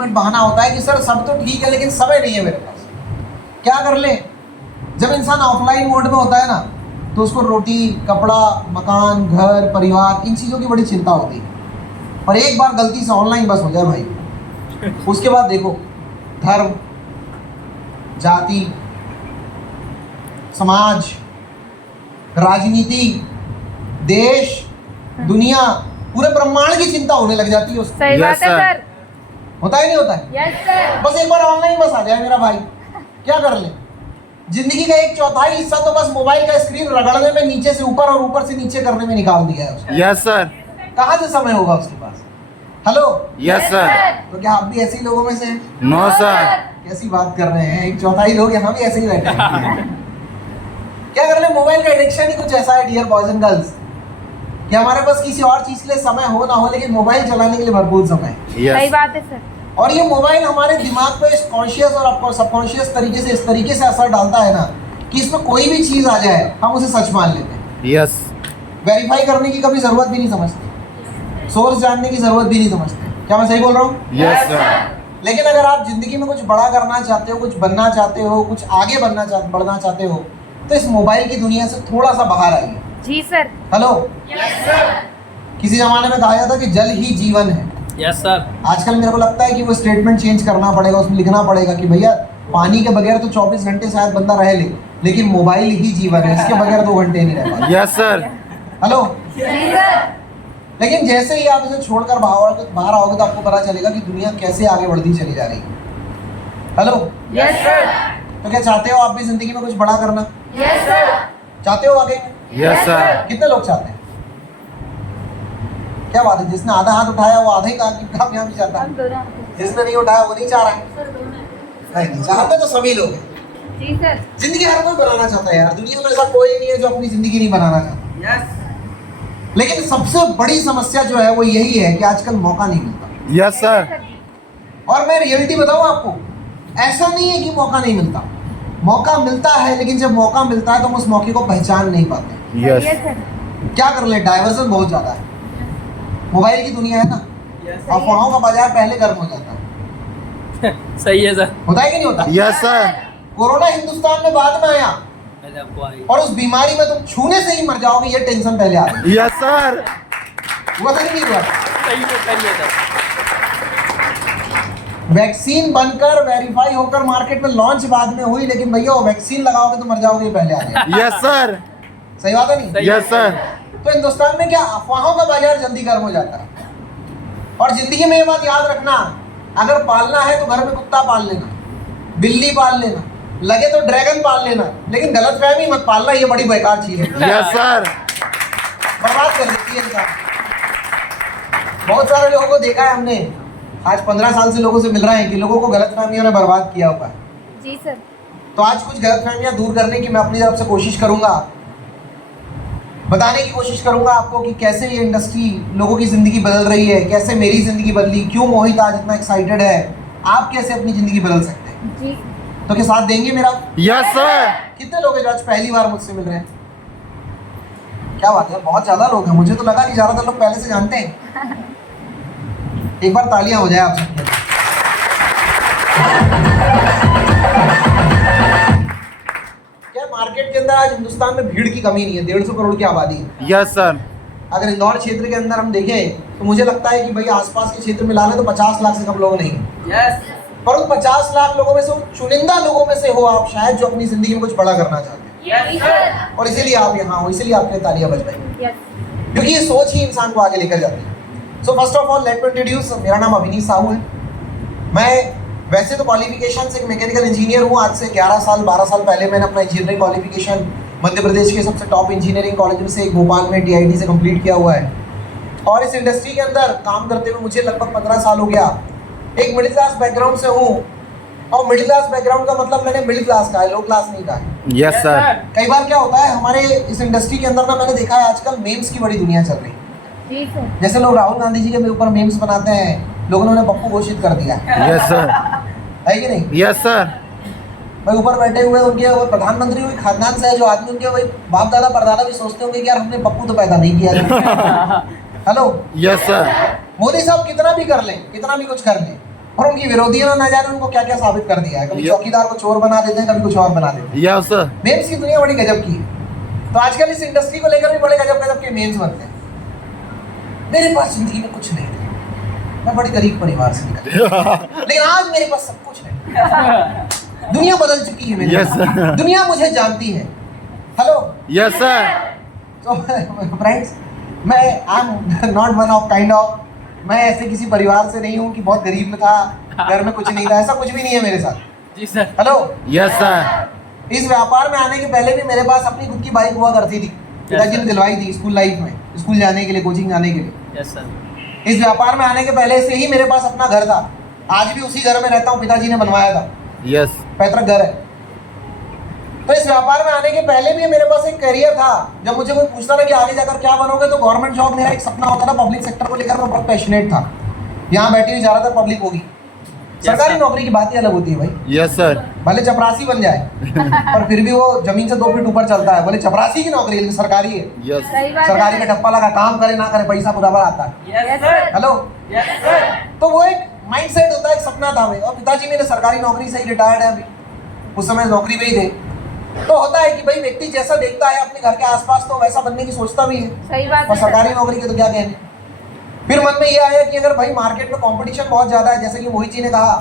Ultimate बहाना होता है कि सर सब तो ठीक है लेकिन समय नहीं है मेरे पास, क्या कर ले। जब इंसान ऑफलाइन मोड में होता है ना तो उसको रोटी, कपड़ा, मकान, घर, परिवार, इन चीज़ों की बड़ी चिंता होती है। पर एक बार गलती से ऑनलाइन बस हो जाए भाई, उसके बाद देखो धर्म, जाति, समाज, राजनीति, देश, दुनिया, पूरे ब्रह्मांड की चिंता होने लग जाती है उसको। सही बात है सर। होता है नहीं होता है? Yes sir. बस एक बार ऑनलाइन बस आ जाए मेरा भाई, क्या कर ले। जिंदगी का एक चौथाई हिस्सा तो बस मोबाइल का स्क्रीन रगड़ने में, नीचे से ऊपर और ऊपर से नीचे करने में निकाल दिया है उसने। Yes sir. कहाँ से समय होगा उसके पास? Hello, yes sir. तो क्या आप भी ऐसे ही लोगों में से हैं? No sir. कैसी बात कर रहे हैं, एक चौथाई लोग यहाँ भी ऐसे ही बैठे हैं। क्या कर ले, मोबाइल का एडिक्शन ही कुछ ऐसा है डियर बॉयज एंड गर्ल्स कि हमारे पास किसी और चीज के लिए समय हो ना हो लेकिन मोबाइल चलाने के लिए भरपूर समय है। सही बात है सर। और ये मोबाइल हमारे दिमाग पे कॉन्शियस और सबकॉन्शियस तरीके से इस तरीके से असर डालता है ना कि इसमें कोई भी चीज आ जाए हम उसे सच मान लेते हैं। यस। वेरीफाई करने की कभी जरूरत भी नहीं समझते, सोर्स जानने की जरूरत भी नहीं समझते। क्या मैं सही बोल रहा हूँ? Yes sir. लेकिन अगर आप जिंदगी में कुछ बड़ा करना चाहते हो, कुछ बनना चाहते हो, कुछ आगे बढ़ना चाहते हो तो इस मोबाइल की दुनिया से थोड़ा सा बाहर आइए। जी सर। Hello, yes sir. किसी जमाने में कहा जाता कि जल ही जीवन है। Yes sir. आजकल मेरे को लगता है कि वो स्टेटमेंट चेंज करना पड़ेगा, उसमें लिखना पड़ेगा कि भैया पानी के बगैर तो 24 घंटे शायद बंदा रह ले, लेकिन मोबाइल ही जीवन है, इसके बगैर 2 घंटे नहीं रह पाता। Yes sir. हेलो, जी सर। लेकिन जैसे ही आप इसे छोड़कर बाहर आओगे तो आपको पता चलेगा कि दुनिया कैसे आगे बढ़ती चली जा रही है। Hello, yes sir. तो क्या चाहते हो आप भी जिंदगी में कुछ बड़ा करना? Yes sir. चाहते हो आगे? Yes sir. कितने लोग चाहते हैं? क्या बात है, जिसने आधा हाथ उठाया वो आधे कामयाबी चाहता हम है, दोनों। जिसने नहीं उठाया वो नहीं चाह रहा है। सर दोनों। नहीं, चाहते तो सभी लोग हैं। जी सर। जिंदगी हर कोई बनाना चाहता है यार, दुनिया में ऐसा कोई नहीं है जो अपनी जिंदगी नहीं बनाना चाहता। यस। लेकिन सबसे बड़ी समस्या जो है वो यही है कि आजकल मौका नहीं मिलता। Yes sir. और मैं रियलिटी बताऊं आपको, ऐसा नहीं है कि मौका नहीं मिलता, मौका मिलता है, लेकिन जब मौका मिलता है तो हम उस मौके को पहचान नहीं पाते। यस। सर। क्या कर ले, डाइवर्जन बहुत ज्यादा है, मोबाइल की दुनिया है ना, यस। अफवाहों का बाजार पहले गर्म हो जाता है। सही है सर। होता है कि नहीं होता? Yes sir. कोरोना हिंदुस्तान में बाद में आया पहले आपको आई। और उस बीमारी में तुम छूने से ही मर जाओगे, ये टेंशन पहले आ गई। Yes sir. हुआ था कि नहीं हुआ? सही है सर। वैक्सीन बनकर वेरीफाई होकर मार्केट में लॉन्च बाद में हुई, लेकिन भैया वो वैक्सीन लगाओगे तो मर जाओगे, ये पहले आ गया। Yes sir. सही बात है नहीं? सही है। Yes sir. तो हिंदुस्तान में क्या अफवाहों का बाजार जल्दी गर्म हो जाता है। और जिंदगी में ये बात याद रखना, अगर पालना है तो घर में कुत्ता पाल लेना, बिल्ली पाल लेना, लगे तो ड्रैगन पाल लेना, लेकिन गलतफहमी मत पालना, ये बड़ी बेकार चीज है, यस सर। बर्बाद कर देती है इंसान। बहुत सारे लोगों को देखा है हमने, आज 15 साल से लोगों से मिल रहे हैं कि लोगों को गलतफहमियों ने बर्बाद किया हुआ है। जी सर। तो आज कुछ गलतफहमियां दूर करने की मैं अपनी तरफ से कोशिश करूंगा, बताने की कोशिश करूंगा आपको कि कैसे ये इंडस्ट्री लोगों की ज़िंदगी बदल रही है, कैसे मेरी ज़िंदगी बदली, क्यों मोहित आज इतना एक्साइटेड है, आप कैसे अपनी ज़िंदगी बदल सकते हैं। जी। तो क्या साथ देंगे मेरा? Yes sir. कितने लोग हैं जो आज पहली बार मुझसे मिल रहे हैं? क्या बात है, बहुत ज़्यादा लोग हैं, मुझे तो लगा कि ज़्यादातर लोग पहले से जानते हैं। एक बार तालियां हो जाए आप सबके लिए। क्या मार्केट के अंदर आज हिंदुस्तान में भीड़ की कमी नहीं है, 150 करोड़ की आबादी है। Yes sir. अगर इंदौर क्षेत्र के अंदर हम देखें तो मुझे लगता है कि भाई आसपास के क्षेत्र में लाने तो 50 लाख से कम लोग नहीं हैं। यस। पर उन 50 लाख लोगों में से, उन चुनिंदा लोगों में से हो आप शायद जो अपनी जिंदगी में कुछ बड़ा करना चाहते हैं, यस सर। और इसीलिए आप यहाँ हो, इसीलिए आपके तालियां बज रही, यस। क्योंकि ये सोच ही इंसान को आगे लेकर जाती है। So first of all let me introduce, मेरा नाम अभिनीत साहू है। मैं वैसे तो क्वालिफिकेशन से एक मैकेनिकल इंजीनियर हूँ। आज से 11 साल 12 साल पहले मैंने अपना इंजीनियरिंग क्वालिफिकेशन मध्य प्रदेश के सबसे टॉप इंजीनियरिंग कॉलेज में से एक भोपाल में DIT से कंप्लीट किया हुआ है। और इस इंडस्ट्री के अंदर काम करते हुए मुझे लगभग 15 साल हो गया। एक मिडिल क्लास बैकग्राउंड से हूँ, और मिडिल क्लास बैकग्राउंड का मतलब मैंने मिडिल क्लास का है, लो क्लास नहीं का है। Yes sir. कई बार क्या होता है हमारे इस इंडस्ट्री के अंदर ना, मैंने देखा है आजकल मेम्स की बड़ी दुनिया चल रही है। जी सर। जैसे लोग राहुल गांधी जी के ऊपर मेम्स बनाते हैं, लोगों ने उन्हें पप्पू घोषित कर दिया यस सर। है कि नहीं? Yes sir. भाई ऊपर बैठे हुए उनके वो प्रधानमंत्री हुए खानदान से है, जो आदमी उनके भाई बाप दादा परदादा भी सोचते होंगे कि यार हमने पप्पू तो पैदा नहीं किया। Hello, yes sir. मोदी साहब कितना भी कर लें, कितना भी कुछ कर लें, और उनकी विरोधियों ने न जाने उनको क्या क्या साबित कर दिया है। कभी ये- चौकीदार को चोर बना देते हैं, कभी कुछ और बना देते हैं। Yes, sir. मेम्स की दुनिया बड़ी गजब की है। तो आजकल इस इंडस्ट्री को लेकर भी बड़े गजब गजब के मेम्स बनते हैं। मेरे पास जिंदगी में कुछ नहीं था, मैं बड़े गरीब परिवार से निकला, लेकिन आज मेरे पास सब कुछ है। दुनिया बदल चुकी है मेरी। Yes, sir. दुनिया मुझे जानती है। Hello Yes, sir. तो फ्रेंड्स, मैं I am not one of kind of, मैं ऐसे किसी परिवार से नहीं हूँ कि बहुत गरीब में था, घर में कुछ नहीं था, ऐसा कुछ भी नहीं है मेरे साथ। जी सर। Hello, Yes, sir. इस व्यापार में आने के पहले भी मेरे पास अपनी खुद की बाइक हुआ करती थी, पिताजी ने दिलवाई थी स्कूल लाइफ में, स्कूल जाने के लिए, कोचिंग जाने के लिए। Yes sir. इस व्यापार में आने के पहले से ही मेरे पास अपना घर था, आज भी उसी घर में रहता हूँ, पिताजी ने बनवाया था, Yes. पैतृक घर है। तो इस व्यापार में आने के पहले भी मेरे पास एक करियर था। जब मुझे कोई पूछता था कि आगे जाकर क्या बनोगे, तो गवर्नमेंट जॉब मेरा एक सपना होता था। पब्लिक सेक्टर को लेकर मैं बहुत पैशनेट था। यहाँ बैठी हुई ज़्यादातर पब्लिक होगी। सरकारी sir. नौकरी की बात ही अलग होती है भाई, Yes, sir. भले चपरासी बन जाए पर फिर भी वो जमीन से 2 फीट ऊपर चलता है। भले चपरासी की नौकरी है लेकिन सरकारी है। Yes. सही बात सरकारी है का ठप्पा लगा, काम करे ना करे पैसा बराबर आता है। Yes sir. Hello, yes sir. तो वो एक माइंडसेट होता है, एक सपना था भाई। और पिताजी मेरे सरकारी नौकरी से ही रिटायर्ड है अभी, उस समय नौकरी में ही थे। तो होता है कि भाई व्यक्ति जैसा देखता है अपने घर के आसपास तो वैसा बनने की सोचता भी है। सही बात और है सरकारी नौकरी के तो क्या कहने। फिर मन में ये आया कि अगर भाई मार्केट में कंपटीशन बहुत ज़्यादा है, जैसे कि मोहित जी ने कहा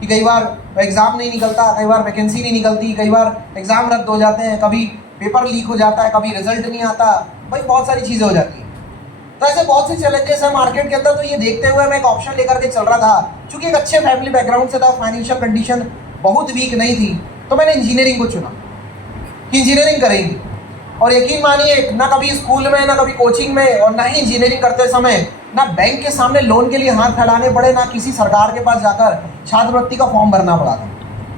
कि कई बार एग्जाम नहीं निकलता, कई बार वैकेंसी नहीं निकलती, कई बार एग्जाम रद्द हो जाते हैं, कभी पेपर लीक हो जाता है, कभी रिजल्ट नहीं आता, भाई बहुत सारी चीज़ें हो जाती हैं। तो ऐसे बहुत से चैलेंजेस हैं मार्केट के अंदर। तो ये देखते हुए मैं एक ऑप्शन लेकर के चल रहा था। चूंकि एक अच्छे फैमिली बैकग्राउंड से था, फाइनेंशियल कंडीशन बहुत वीक नहीं थी, तो मैंने इंजीनियरिंग को चुना कि इंजीनियरिंग करेंगे। और यकीन मानिए, ना कभी स्कूल में, ना कभी कोचिंग में, और ना ही इंजीनियरिंग करते समय ना बैंक के सामने लोन के लिए हाथ फैलाने पड़े, ना किसी सरकार के पास जाकर छात्रवृत्ति का फॉर्म भरना पड़ा था।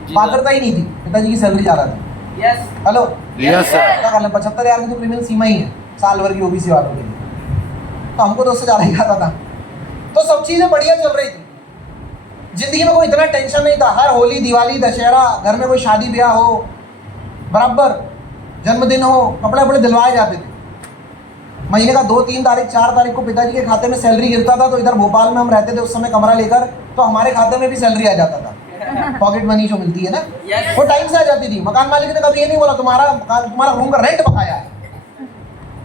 जी पात्रता ही नहीं थी, पिताजी की सैलरी जा रहा था। यस। Hello, Yes, sir. क्या कर लें, 75,000 की तो क्रिमिनल सीमा ही है साल भर की ओबीसी वालों के लिए, तो हमको तो उससे ज़्यादा ही खाता था। तो सब चीज़ें बढ़िया चल रही थी, जिंदगी में कोई इतना टेंशन नहीं था। हर होली, दिवाली, दशहरा, घर में कोई शादी ब्याह हो, बराबर जन्मदिन हो, कपड़े वपड़े दिलवाए जाते थे। महीने का 2, 3 तारीख, 4 तारीख को पिताजी के खाते में सैलरी गिरता था। तो इधर भोपाल में हम रहते थे उस समय कमरा लेकर, तो हमारे खाते में भी सैलरी आ जाता था, पॉकेट मनी जो मिलती है ना, वो टाइम से आ जाती थी। मकान मालिक ने कभी ये नहीं बोला तुम्हारा रूम का रेंट बकाया है,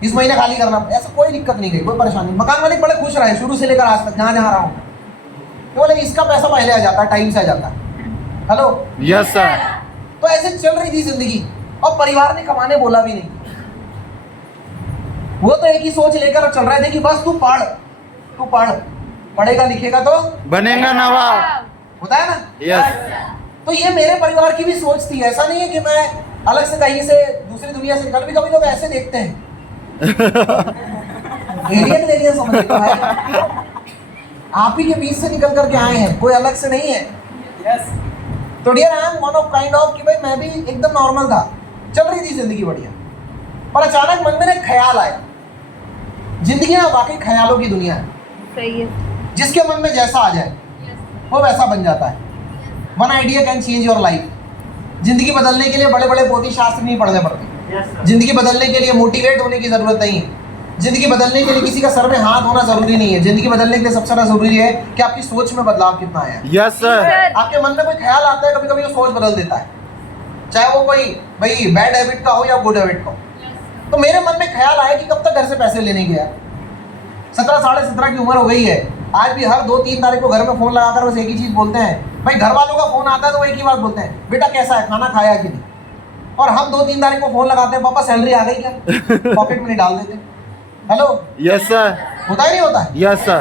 इस महीने खाली करना, ऐसा कोई दिक्कत नहीं गई, कोई परेशानी। मकान मालिक बड़े खुश रहे शुरू से लेकर आज तक, जहाँ जहाँ रहा हूँ। तो बोले इसका पैसा पहले आ जाता है, टाइम से आ जाता है। Hello, Yes, sir. तो ऐसे चल रही थी जिंदगी, और परिवार ने कमाने बोला भी नहीं। वो तो एक ही सोच लेकर चल रहे थे कि बस तू पढ़, पढ़ेगा लिखेगा तो बनेगा नवाब. होता है ना। Yes. तो ये मेरे परिवार की भी सोच थी। ऐसा नहीं है कि मैं अलग से कहीं से दूसरी दुनिया से निकल, भी कभी लोग ऐसे देखते हैं एलियन समझ लेते हैं। आप ही के बीच से निकल करके आए हैं, कोई अलग से नहीं है। यस। तो dear I am one of kind of कि भाई मैं भी एकदम नॉर्मल था, चल रही थी जिंदगी बढ़िया। और अचानक मन में एक ख्याल आया, जिंदगी ना वाकई ख्यालों की दुनिया है। सही है। जिसके मन में जैसा आ जाए वो वैसा बन जाता है। One idea can change your life. जिंदगी बदलने के लिए बड़े बड़े पोथी शास्त्र नहीं पढ़ने पड़ते। जिंदगी बदलने के लिए मोटिवेट होने की जरूरत नहीं है। जिंदगी बदलने के लिए किसी का सर में हाथ होना जरूरी नहीं है। जिंदगी बदलने के लिए सबसे ज्यादा जरूरी है कि आपकी सोच में बदलाव कितना आया है। Yes, sir. आपके मन में कोई ख्याल आता है, कभी कभी वो सोच बदल देता है, चाहे वो कोई भाई बैड हैबिट का हो या गुड हैबिट का हो। तो मेरे मन में ख्याल आया कि कब तक घर से पैसे लेने गया। 17 साढ़े 17 की उम्र हो गई है। आज भी हर 2-3 तारीख को घर में फोन लगाकर बस एक ही चीज बोलते हैं, भाई घर वालों का फोन आता है तो वो एक ही बात बोलते हैं, बेटा कैसा है, खाना खाया कि नहीं। और हम 2-3 तारीख को फोन लगाते हैं, पापा सैलरी आ गई क्या, पॉकेट में नहीं डाल देते। Hello, Yes, sir. होता ही नहीं होता है। Yes, sir.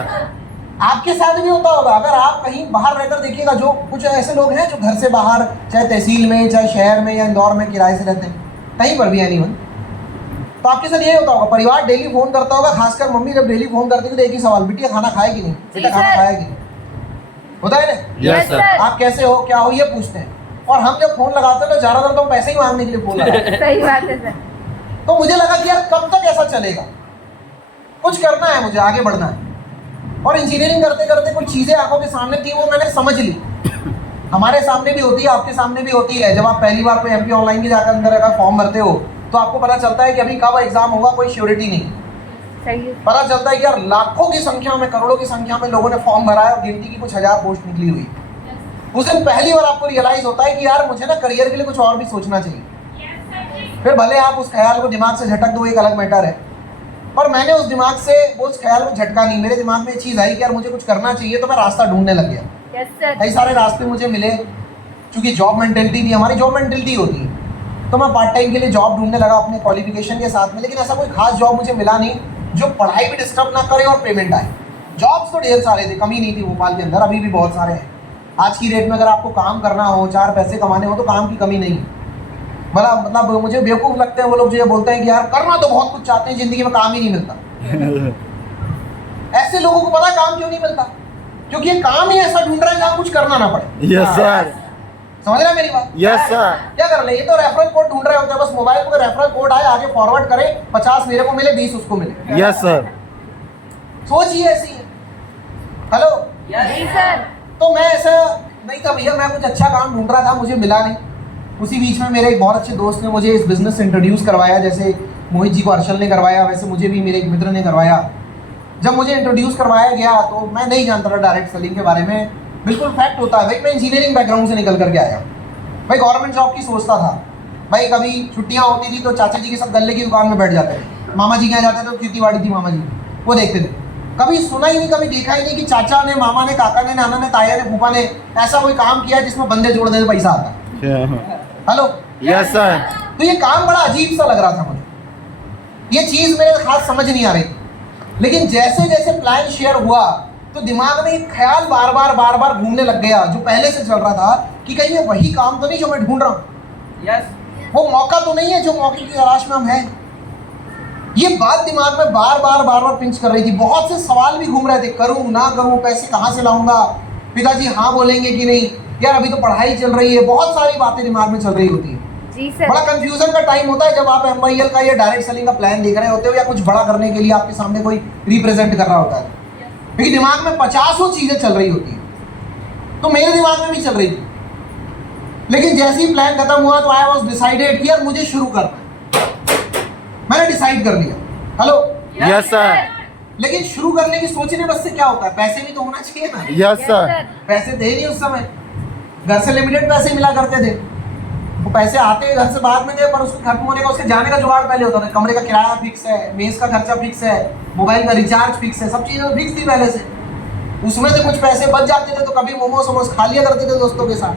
आपके साथ भी होता होगा। अगर आप कहीं बाहर रहकर देखिएगा, जो कुछ ऐसे लोग हैं जो घर से बाहर, चाहे तहसील में, चाहे शहर में या इंदौर में किराए से रहते हैं, कहीं पर भी एनीवन, तो आपके साथ यही होता होगा। परिवार डेली फोन करता होगा, खासकर मम्मी जब डेली फोन करती है तो एक ही सवाल, बिटिया खाना खाएगी नहीं, बेटा खाना खाएगी नहीं, होता है ना। Yes, sir. आप कैसे हो, क्या हो, ये पूछते हैं। और हम जब फोन लगाते हैं तो ज्यादातर तो हम पैसे ही मांगने के लिए फोन लगाते हैं। सही बात है सर। तो मुझे लगा कि यार कब तक ऐसा चलेगा, कुछ करना है, मुझे आगे बढ़ना है। और इंजीनियरिंग करते करते कुछ चीज़ें आंखों के सामने थी, वो मैंने समझ ली। हमारे सामने भी होती है, आपके सामने भी होती है। जब आप पहली बार कोई एमपी ऑनलाइन के जाकर अंदर अगर फॉर्म भरते हो तो आपको पता चलता है कि अभी कब एग्जाम होगा, कोई श्योरिटी नहीं। सही है। पता चलता है कि यार लाखों की संख्या में, करोड़ों की संख्या में लोगों ने फॉर्म भरा है और गिनती की कुछ 1000 पोस्ट निकली हुई। उस दिन पहली बार आपको रियलाइज होता है कि यार मुझे ना करियर के लिए कुछ और भी सोचना चाहिए। फिर भले आप उस ख्याल को दिमाग से झटक दो, एक अलग मैटर है, पर मैंने उस दिमाग से वो उस ख्याल को झटका नहीं। मेरे दिमाग में ये चीज़ आई कि यार मुझे कुछ करना चाहिए, तो मैं रास्ता ढूंढने लग गया। Yes sir. कई सारे रास्ते मुझे मिले, क्योंकि जॉब मेंटेलिटी भी हमारी जॉब मेंटेलिटी होती है, तो मैं पार्ट टाइम के लिए जॉब ढूंढने लगा अपने क्वालिफिकेशन के साथ में। लेकिन ऐसा कोई खास जॉब मुझे मिला नहीं जो पढ़ाई भी डिस्टर्ब ना करे और पेमेंट आए। जॉब्स तो ढेर सारे थे, कमी नहीं थी भोपाल के अंदर, अभी भी बहुत सारे हैं। आज की डेट में अगर आपको काम करना हो, 4 पैसे कमाने हो, तो काम की कमी नहीं है। मतलब मुझे बेवकूफ़ लगते हैं वो लोग जो ये बोलते हैं कि यार करना तो बहुत कुछ चाहते हैं, ज़िंदगी में काम ही नहीं मिलता। ऐसे लोगों को पता है काम क्यों नहीं मिलता? क्योंकि ये काम ही ऐसा ढूंढ रहा है जहाँ कुछ करना ना पड़े। Yes sir. समझ रहे हैं मेरी बात? Yes sir. क्या कर ले, ये तो रेफरल कोड ढूंढ रहे होते हैं, बस मोबाइल पर रेफरल कोड आए, आगे फॉरवर्ड करे, 50 मेरे को मिले, 20 उसको मिले। Yes sir. सोच ही ऐसी है। हेलो, जी सर। तो मैं ऐसा नहीं था भैया, मैं कुछ अच्छा काम ढूंढ रहा था, मुझे मिला नहीं। उसी बीच में मेरे एक बहुत अच्छे दोस्त ने मुझे इस बिजनेस से इंट्रोड्यूस करवाया, जैसे मोहित जी को हर्षल ने करवाया, वैसे मुझे भी मेरे एक मित्र ने करवाया। जब मुझे इंट्रोड्यूस करवाया गया तो मैं नहीं जानता था डायरेक्ट सेलिंग के बारे में। बिल्कुल फैक्ट होता है भाई, मैं इंजीनियरिंग बैकग्राउंड से निकल करके आया भाई, गवर्नमेंट जॉब की सोचता था भाई। कभी छुट्टियाँ होती थी तो चाचा जी के साथ गल्ले की दुकान में बैठ जाते थे, मामा जी के यहाँ जाते थे, खेती बाड़ी थी मामा जी की, वो देखते थे। कभी सुना ही नहीं, कभी देखा ही नहीं कि चाचा ने, मामा ने, काका ने, नाना ने, ताया ने, फूफा ने ऐसा कोई काम किया जिसमें बंदे जोड़ने से पैसा आता। Hello, yes sir. तो ये काम बड़ा अजीब सा लग रहा था मुझे, ये चीज़ मेरे खास समझ नहीं आ रही थी। लेकिन जैसे जैसे प्लान शेयर हुआ तो दिमाग में एक ख्याल बार बार घूमने लग गया, जो पहले से चल रहा था कि कहीं ये वही काम तो नहीं जो मैं ढूंढ रहा हूँ। यस। वो मौका तो नहीं है जो मौके की तलाश में हम हैं। ये बात दिमाग में बार बार पिंच कर रही थी। बहुत से सवाल भी घूम रहे थे, करूँ ना करूँ, पैसे कहाँ से लाऊंगा, पिताजी हाँ बोलेंगे कि नहीं, यार अभी तो पढ़ाई चल रही है, बहुत सारी बातें दिमाग में चल रही होती है। जी सर। बड़ा कंफ्यूजन का टाइम होता है जब आप MIL का या डायरेक्ट सेलिंग का प्लान देख रहे होते हो, या कुछ बड़ा करने के लिए आपके सामने कोई रिप्रेजेंट कर रहा होता है, क्योंकि दिमाग में 50 चीजें चल रही होती है। तो मेरे दिमाग में भी चल रही थी। लेकिन जैसे ही प्लान खत्म हुआ तो आई वाज डिसाइडेड कि यार मुझे शुरू करना है। मैंने डिसाइड कर लिया। Hello, yes sir. लेकिन शुरू करने की सोचने बस से क्या होता है, पैसे भी तो होना चाहिए ना। Yes sir. पैसे थे नहीं उस समय, घर से लिमिटेड पैसे मिला करते थे। वो पैसे आते घर से बाद में थे, पर उसके खत्म होने का, उसके जाने का जुगाड़ पहले होता था। कमरे का किराया फिक्स है, मेस का खर्चा फिक्स है, मोबाइल का रिचार्ज फिक्स है, सब चीज़ें फिक्स थी पहले से। उसमें से कुछ पैसे बच जाते थे तो कभी मोमोज खा लिया करते थे दोस्तों के साथ।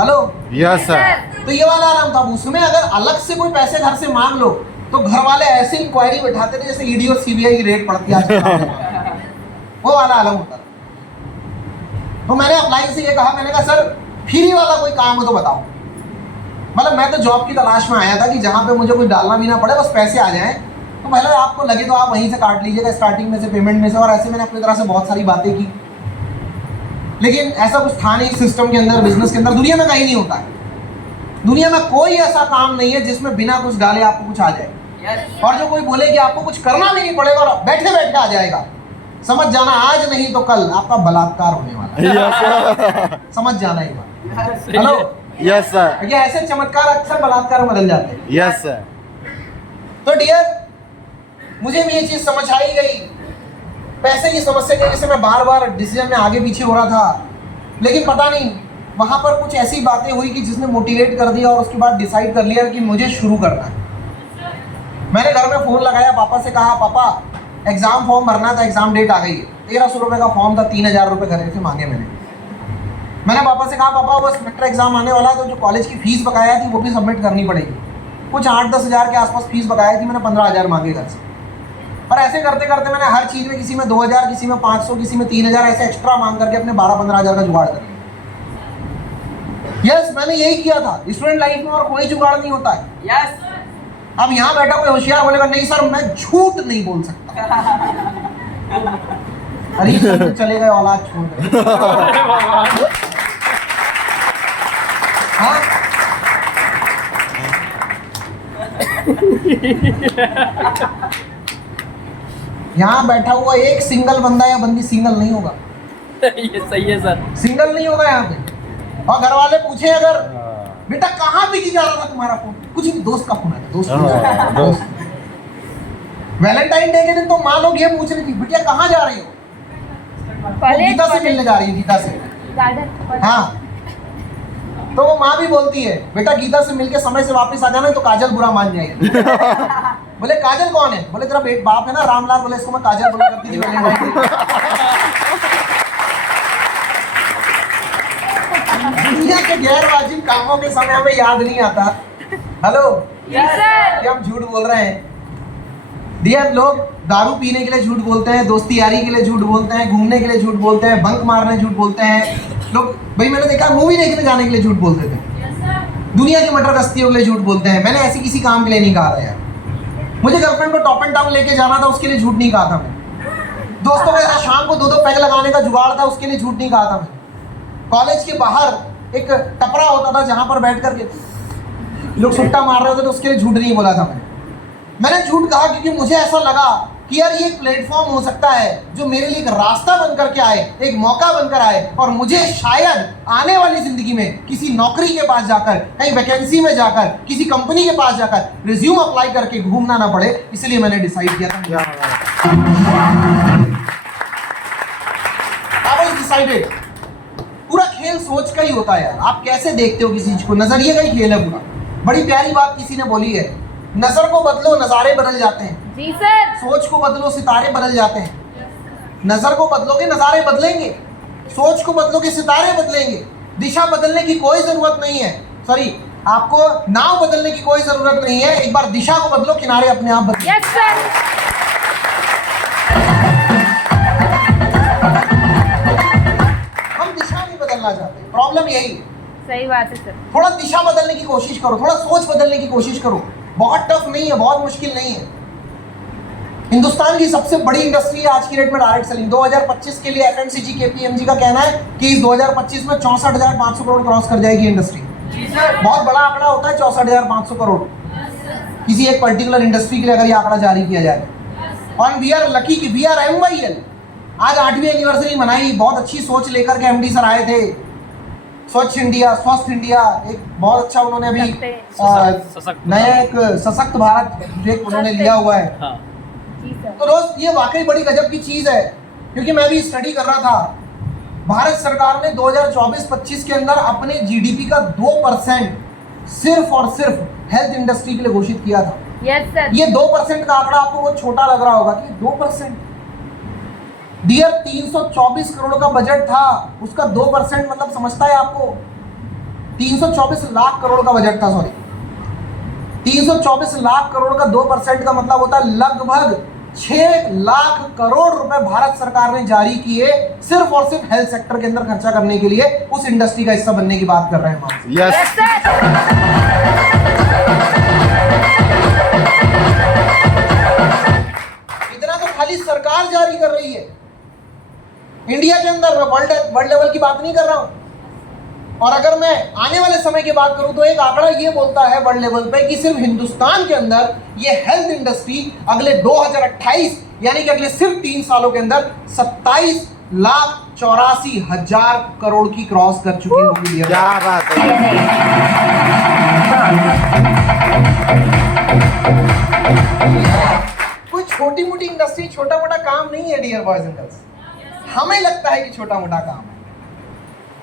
Hello, yes sir. तो ये वाला आराम था। उसमें अगर अलग से कोई पैसे घर से मांग लो तो घर वाले ऐसे इंक्वायरी बैठाते थे जैसे ED और CBI की रेट पड़ती है आज। वो वाला अलग होता था। तो मैंने अप्लाई से ये कहा, मैंने कहा सर फ्री वाला कोई काम हो तो बताओ। मतलब मैं तो जॉब की तलाश में आया था कि जहाँ पे मुझे कुछ डालना भी ना पड़े, बस पैसे आ जाएं। तो पहले आपको लगे तो आप वहीं से काट लीजिएगा, स्टार्टिंग में से, पेमेंट में से। और ऐसे मैंने अपनी तरह से बहुत सारी बातें की, लेकिन ऐसा कुछ था नहीं सिस्टम के अंदर, बिजनेस के अंदर। दुनिया में कहीं नहीं होता है। दुनिया में कोई ऐसा काम नहीं है जिसमें बिना कुछ डाले आपको कुछ आ जाए। और जो कोई बोले कि आपको कुछ करना भी नहीं पड़ेगा और बैठे बैठे आ जाएगा, समझ जाना आज नहीं तो कल आपका बलात्कार होने वाला है। Yes sir. समझ जाना ये बात। Hello, yes sir. ये ऐसे चमत्कार अक्सर बलात्कार में बदल जाते हैं। Yes sir. तो डियर, मुझे भी ये चीज समझ आई गई। पैसे की समस्या की वजह से मैं बार बार डिसीजन में आगे पीछे हो रहा था, लेकिन पता नहीं वहाँ पर कुछ ऐसी बातें हुई कि जिसने मोटिवेट कर दिया, और उसके बाद डिसाइड कर लिया कि मुझे शुरू करना है। मैंने घर में फ़ोन लगाया, पापा से कहा पापा एग्ज़ाम फॉर्म भरना था, एग्ज़ाम डेट आ गई है। 1300 रुपये का फॉर्म था, 3000 रुपये घर से मांगे मैंने पापा से कहा पापा वो सेमेस्टर एग्जाम आने वाला है, तो जो कॉलेज की फीस बकाया थी वो भी सबमिट करनी पड़ेगी। कुछ 8-10 हज़ार के आसपास फीस बकाया थी, मैंने 15,000 मांगे घर से। और ऐसे करते करते मैंने हर चीज़ में, किसी में 2,000, किसी में 500, किसी में 3,000, ऐसे एक्स्ट्रा मांग करके अपने 12-15 हज़ार का जुगाड़ कर लिया। यस, मैंने यही किया था। स्टूडेंट लाइफ में और कोई जुगाड़ नहीं होता है। यस। अब यहाँ बैठा कोई होशियार बोलेगा नहीं सर मैं झूठ नहीं बोल सकता। अरे सब चले गए औलाद छोड़ कर। हाँ, यहाँ बैठा हुआ एक सिंगल बंदा या बंदी सिंगल नहीं होगा। ये सही है सर। सिंगल नहीं होगा यहाँ पे। और घर वाले पूछे अगर बेटा कहाँ बिजी जा रहा था तुम्हारा फोन, कुछ भी, दोस्त का फोन आया, दोस्त। वैलेंटाइन डे के दिन तो माँ लोग ये पूछ रही थी बेटिया कहाँ जा रही हो, वो गीता से मिलने जा रही है, गीता से। हाँ, तो वो माँ भी बोलती है बेटा गीता से मिलके समय से वापस आ जाना, तो काजल बुरा मान जाएगी। बोले काजल कौन है? बोले तेरा बाप है ना रामलाल। बोले इसको मैं काजल बोला करती थी पहले। दुनिया के गैर वाजिब कामों के समय हमें याद नहीं आता। हेलो, क्या हम झूठ बोल रहे हैं? डियर लोग दारू पीने के लिए झूठ बोलते हैं, दोस्ती यारी के लिए झूठ बोलते हैं, घूमने के लिए झूठ बोलते हैं, बंक मारने झूठ बोलते हैं लोग। भाई मैंने देखा मूवी देखने जाने के लिए झूठ बोलते थे, दुनिया की मटर गश्तियों के लिए झूठ बोलते हैं। मैंने ऐसे किसी काम के लिए नहीं कहा था यार। मुझे गर्लफ्रेंड को टॉप एंड टाउन लेके जाना था, उसके लिए झूठ नहीं कहा था मैं। दोस्तों के साथ शाम को 2-2 पैग लगाने का जुगाड़ था, उसके लिए झूठ नहीं कहा था मैं। कॉलेज के बाहर एक टपरा होता था जहां पर बैठ करके लोग सुट्टा मार रहे होते थे, उसके लिए झूठ नहीं बोला था मैंने झूठ कहा क्योंकि मुझे ऐसा लगा कि यार ये एक प्लेटफॉर्म हो सकता है जो मेरे लिए एक रास्ता बनकर के आए, एक मौका बनकर आए, और मुझे शायद आने वाली जिंदगी में किसी नौकरी के पास जाकर, कहीं वैकेंसी में जाकर, किसी कंपनी के पास जाकर रिज्यूम अप्लाई करके घूमना ना पड़े, इसलिए मैंने डिसाइड किया था। डिसाइडेड। पूरा खेल सोच का ही होता है यार। आप कैसे देखते हो किसी चीज को, नजरिए का ही खेल है पूरा। बड़ी प्यारी बात किसी ने बोली है, नजर को बदलो नजारे बदल जाते हैं। जी सर। सोच को बदलो सितारे बदल जाते हैं। नजर को बदलोगे नजारे बदलेंगे, सोच को बदलोगे सितारे बदलेंगे। दिशा बदलने की कोई जरूरत नहीं है, सॉरी आपको नाव बदलने की कोई जरूरत नहीं है। एक बार दिशा को बदलो, किनारे अपने आप बदलो। Yes sir. हम दिशा नहीं बदलना चाहते, प्रॉब्लम यही है। सही बात है सर। थोड़ा दिशा बदलने की कोशिश करो, थोड़ा सोच बदलने की कोशिश करो। बहुत टफ नहीं है, बहुत मुश्किल नहीं है। हिंदुस्तान की सबसे बड़ी इंडस्ट्री है आज की डेट में डायरेक्ट सेलिंग। 2025 के लिए एफएमसीजी केपीएमजी का कहना है कि इस 2025 में 64,500 करोड़ क्रॉस कर जाएगी इंडस्ट्री। बहुत बड़ा आंकड़ा होता है 64,500 करोड़ किसी एक पर्टिकुलर इंडस्ट्री के लिए अगर ये आंकड़ा जारी किया जाए। और वी आर लकी कि वी आर MYL आज 8वीं एनिवर्सरी मनाई। बहुत अच्छी सोच लेकर के MD सर आए थे, स्वच्छ इंडिया, स्वस्थ इंडिया, एक बहुत अच्छा उन्होंने अभी नया एक सशक्त भारत एक उन्होंने लिया हुआ है। हाँ। जी सर। तो दोस्त ये वाकई बड़ी गजब की चीज है, क्योंकि मैं भी स्टडी कर रहा था। भारत सरकार ने 2024-25 के अंदर अपने GDP का 2% सिर्फ और सिर्फ हेल्थ इंडस्ट्री के लिए घोषित किया था। Yes sir. ये 2% का आंकड़ा आपको बहुत छोटा लग रहा होगा कि 2%। डियर 324 करोड़ का बजट था, उसका 2% मतलब समझता है आपको? 324 लाख करोड़ का बजट था, सॉरी 324 लाख करोड़ का 2% का मतलब होता है लगभग 6 लाख करोड़ रुपए भारत सरकार ने जारी किए सिर्फ और सिर्फ हेल्थ सेक्टर के अंदर खर्चा करने के लिए। उस इंडस्ट्री का हिस्सा बनने की बात कर रहे हैं हम। Yes sir. इतना तो खाली सरकार जारी कर रही है इंडिया के अंदर, मैं वर्ल्ड लेवल की बात नहीं कर रहा हूं। और अगर मैं आने वाले समय की बात करूं तो एक आंकड़ा ये बोलता है वर्ल्ड लेवल पे कि सिर्फ हिंदुस्तान के अंदर ये हेल्थ इंडस्ट्री अगले 2028 यानी कि अगले सिर्फ 3 सालों के अंदर 27,84,000 करोड़ की क्रॉस कर चुकी होगी। क्या बात है। कोई छोटी मोटी इंडस्ट्री, छोटा मोटा काम नहीं है डियर बॉयज एंड गर्ल्स। हमें लगता है कि छोटा मोटा काम है।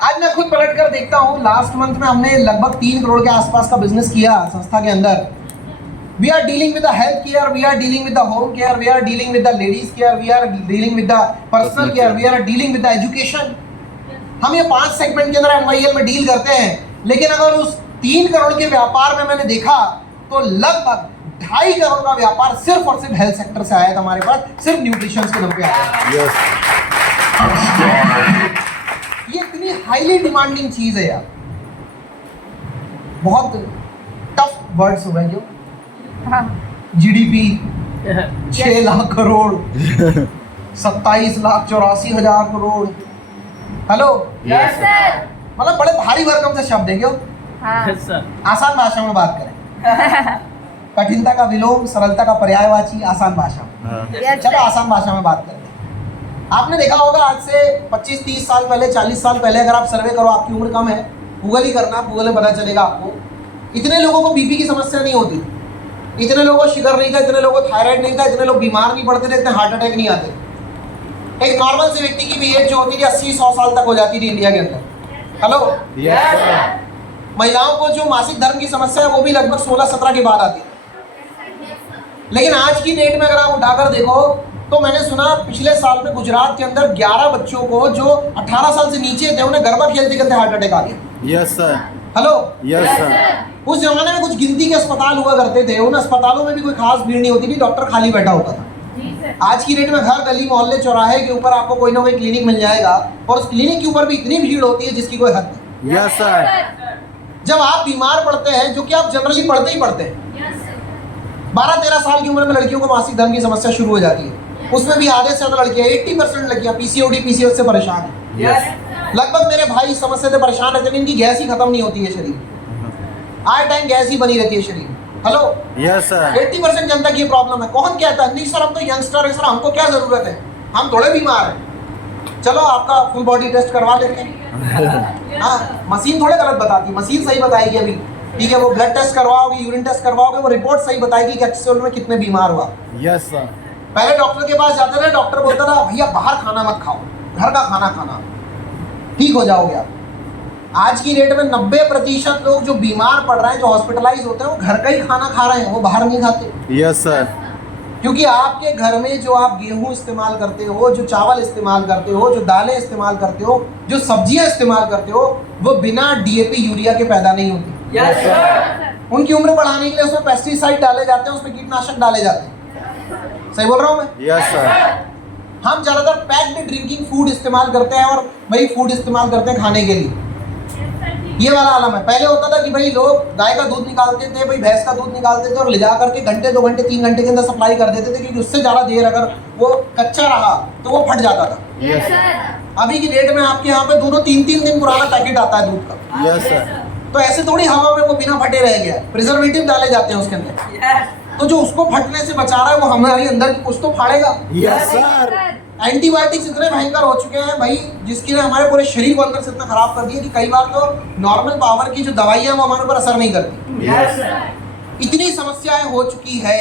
आज मैं खुद पलट कर देखता हूं, लास्ट मंथ में हमने लगभग 3 करोड़ के आसपास का बिजनेस किया संस्था के अंदर। We are dealing with the health care, we are dealing with the home care, we are dealing with the ladies care, we are dealing with the personal care, we are dealing with the education. हम ये 5 segment के अंदर MYL में deal करते हैं। लेकिन अगर उस 3 करोड़ के व्यापार में मैंने देखा तो लगभग 2.5 करोड़ का व्यापार सिर्फ और सिर्फ हेल्थ सेक्टर से आया था हमारे पास, सिर्फ न्यूट्रिशन के दम पे आया। ये इतनी हाईली डिमांडिंग चीज है यार, बहुत टफ वर्ड्स हो गए जो। हाँ। GDP 6 lakh crore 27,84,000 crore. Hello, yes sir. मतलब बड़े भारी भरकम से शब्द है क्यों? हाँ। Yes sir. आसान भाषा में बात करें। कठिनता का विलोम, सरलता का पर्यायवाची, आसान भाषा में। यस चलो सर। आसान भाषा में बात करते हैं। आपने देखा होगा आज से 25-30 साल पहले, 40 साल पहले, अगर आप सर्वे करो, आपकी उम्र कम है, गूगल ही करना, गूगल में पता चलेगा आपको, इतने लोगों को बीपी की समस्या नहीं होती, इतने लोगों को शुगर नहीं था, इतने लोगों को थायराइड नहीं था, इतने लोग बीमार नहीं पड़ते थे, इतने हार्ट अटैक नहीं आते। एक नॉर्मल से व्यक्ति की भी एज जो होती थी 80-100 साल तक हो जाती थी इंडिया के अंदर। हेलो, महिलाओं को जो मासिक धर्म की समस्या है वो भी लगभग 16-17 के बाद आती है। लेकिन आज की डेट में अगर आप उठाकर देखो तो मैंने सुना पिछले साल में गुजरात के अंदर 11 बच्चों को जो 18 साल से नीचे थे उन्हें गरबा खेलते खेलते हार्ट अटैक आ गया। Yes sir. Hello, yes sir. उस जमाने में कुछ गिनती के अस्पताल हुआ करते थे, उन अस्पतालों में भी कोई खास भीड़ नहीं होती थी, डॉक्टर खाली बैठा होता था। आज की डेट में हर गली मोहल्ले चौराहे के ऊपर आपको कोई ना कोई क्लिनिक मिल जाएगा और उस क्लिनिक के ऊपर भी इतनी भीड़ होती है जिसकी कोई हद नहीं। Yes sir. जब आप बीमार पड़ते हैं, जो कि आप जनरली पड़ते ही पड़ते हैं, 12-13 साल की उम्र में लड़कियों को मासिक धर्म की समस्या शुरू हो जाती है। उसमें भी आधे से ज्यादा लड़कियां, 80% लड़कियां पीसीओडी पीसीओएस से परेशान है। लगभग मेरे भाई इस समस्या से परेशान रहते हैं, इनकी गैस ही खत्म नहीं होती है शरीर, आए टाइम गैस ही बनी रहती है शरीर। Hello, yes sir. 80% जनता की प्रॉब्लम है। कौन कहता है नहीं सर हम तो यंगस्टर है, सर हमको क्या जरूरत है, हम थोड़े बीमार हैं। चलो आपका फुल बॉडी टेस्ट करवा लेते हैं। हाँ, मशीन थोड़े गलत बताती, मशीन सही बताएगी अभी, ठीक है। वो ब्लड टेस्ट करवाओगे, यूरिन टेस्ट करवाओगे, वो रिपोर्ट सही बताएगी कि एक्चुअल में कितने बीमार हुआ। Yes sir. पहले डॉक्टर के पास जाते थे, डॉक्टर बोलता था भैया बाहर खाना मत खाओ, घर का खाना खाना, ठीक हो जाओगे आप। आज की डेट में 90% लोग जो बीमार पड़ रहे हैं, जो हॉस्पिटलाइज होते हैं, वो घर का ही खाना खा रहे हैं, वो बाहर नहीं खाते। Yes sir. क्योंकि आपके घर में जो आप गेहूं इस्तेमाल करते हो, जो चावल इस्तेमाल करते हो, जो दालें इस्तेमाल करते हो, जो सब्जियां इस्तेमाल करते हो, वो बिना डीएपी यूरिया के पैदा नहीं होती। Yes sir. उनकी उम्र बढ़ाने के लिए उसमें पेस्टिसाइड डाले जाते हैं, उसमें कीटनाशक डाले जाते हैं। सही बोल रहा हूँ मैं? Yes sir. हम ज्यादातर पैक्ड ड्रिंकिंग फूड इस्तेमाल करते हैं और वही फूड इस्तेमाल करते हैं खाने के लिए। ये वाला आलम है। पहले होता था कि भाई लोग गाय का दूध निकालते थे, भाई भैंस का दूध निकालते थे और ले जा करके घंटे 2 घंटे 3 घंटे के अंदर सप्लाई कर देते थे, क्योंकि उससे ज्यादा देर अगर वो कच्चा रहा तो वो फट जाता था। Yes sir. अभी की डेट में आपके यहाँ पे 2-3 दिन पुराना पैकेट आता है दूध का। Yes sir. तो ऐसे थोड़ी हवा में वो बिना फटे रह गया, प्रिजर्वेटिव डाले जाते हैं उसके अंदर। तो जो उसको फटने से बचा रहा है वो हमारे अंदर कुछ तो फाड़ेगा। Yes sir. एंटीबायोटिक्स इतने भयंकर हो चुके हैं भाई, जिसकी ने हमारे पूरे शरीर को अंदर से इतना खराब कर दिया कि कई बार तो नॉर्मल पावर की जो दवाइयां वो हमारे ऊपर असर नहीं करती। Yes sir. इतनी समस्याएं हो चुकी है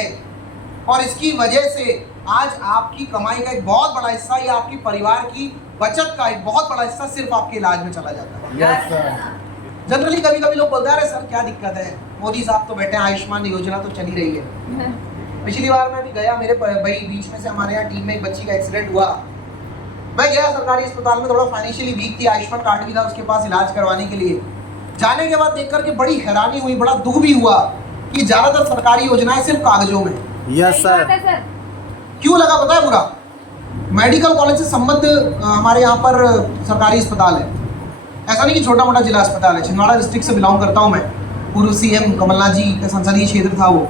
और इसकी वजह से आज आपकी कमाई का एक बहुत बड़ा हिस्सा या आपकी परिवार की बचत का एक बहुत बड़ा हिस्सा सिर्फ आपके इलाज में चला जाता है। Yes sir. जनरली कभी कभी लोग बोलते हैं अरे सर क्या दिक्कत है, मोदी साहब तो बैठे हैं, आयुष्मान योजना तो चली रही है। पिछली बार मैं भी गया, मेरे भाई बीच में से हमारे यहाँ टीम में एक बच्ची का एक्सीडेंट हुआ। मैं गया सरकारी अस्पताल में, थोड़ा फाइनेंशियली वीक थी, आयुष्मान कार्ड भी था उसके पास इलाज करवाने के लिए। जाने के बाद देख करके बड़ी हैरानी हुई, बड़ा दुख भी हुआ कि ज्यादातर सरकारी योजनाएं सिर्फ कागजों में। Yes sir. क्यों लगा पता है बुरा? मेडिकल कॉलेज से संबद्ध हमारे यहाँ पर सरकारी अस्पताल है। ऐसा नहीं कि छोटा मोटा जिला अस्पताल है। छिंदवाड़ा डिस्ट्रिक्ट से बिलोंग करता हूँ मैं, पूर्व सीएम कमलनाथ जी का संसदीय क्षेत्र था वो।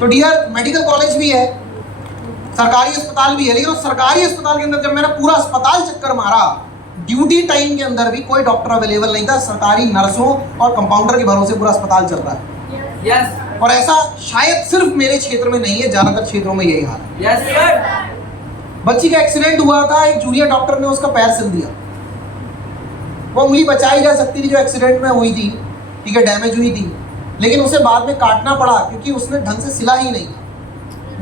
तो डियर मेडिकल कॉलेज भी है, सरकारी अस्पताल भी है, लेकिन उस सरकारी अस्पताल के अंदर जब मैंने पूरा अस्पताल चक्कर मारा, ड्यूटी टाइम के अंदर भी कोई डॉक्टर अवेलेबल नहीं था। सरकारी नर्सों और कंपाउंडर के भरोसे पूरा अस्पताल चल रहा है। यस। और ऐसा शायद सिर्फ मेरे क्षेत्र में नहीं है, ज्यादातर क्षेत्रों में यही हाल है। Yes sir. बच्ची का एक्सीडेंट हुआ था, एक जूनियर डॉक्टर ने उसका पैर सिल दिया। वो उंगली बचाई जा सकती थी जो एक्सीडेंट में हुई थी, ठीक है, डैमेज हुई थी, लेकिन उसे बाद में काटना पड़ा क्योंकि उसने ढंग से सिला ही नहीं।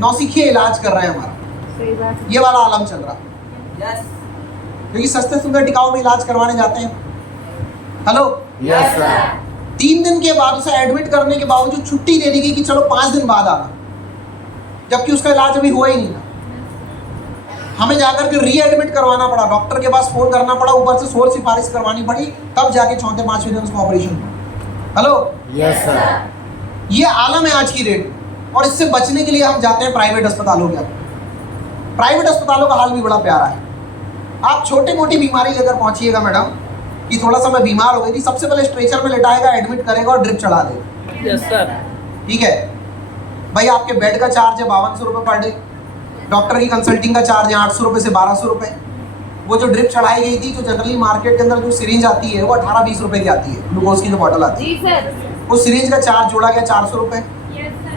नौसिखिए इलाज कर रहे हैं हमारा, ये वाला आलम चल रहा है। यस। क्योंकि सस्ते सुंदर टिकाऊ में इलाज करवाने जाते हैं। Hello, yes sir. 3 दिन के बाद उसे एडमिट करने के बावजूद छुट्टी दे दी गई कि चलो 5 दिन बाद आना, जबकि उसका इलाज अभी हुआ ही नहीं था। हमें जाकर के री एडमिट करवाना पड़ा, डॉक्टर के पास फोन करना पड़ा, ऊपर से शोर सिफारिश करवानी पड़ी, तब जाके 4-5वें दिन उसका ऑपरेशन हुआ। Hello, yes sir. ये आलम है आज की डेट। और इससे बचने के लिए हम जाते हैं प्राइवेट अस्पतालों के अंदर। प्राइवेट अस्पतालों का हाल भी बड़ा प्यारा है। आप छोटी मोटी बीमारी लेकर पहुंचिएगा मैडम कि थोड़ा सा मैं बीमार हो गई थी, सबसे पहले स्ट्रेचर में लेटाएगा, एडमिट करेगा और ड्रिप चढ़ा देगा। Yes sir. ठीक है भाई, आपके बेड का चार्ज है 5200 रुपये पर डे, डॉक्टर की कंसल्टिंग का चार्ज है 800 रुपये से 1200 रुपये। वो जो ड्रिप चढ़ाई गई थी, जो जनरली मार्केट के अंदर जो सिरिंज आती है वो 18-20 रुपये की आती है, ग्लूकोज की जो बॉटल आती है, उस सिरिंज का चार्ज जोड़ा गया 400 रुपये।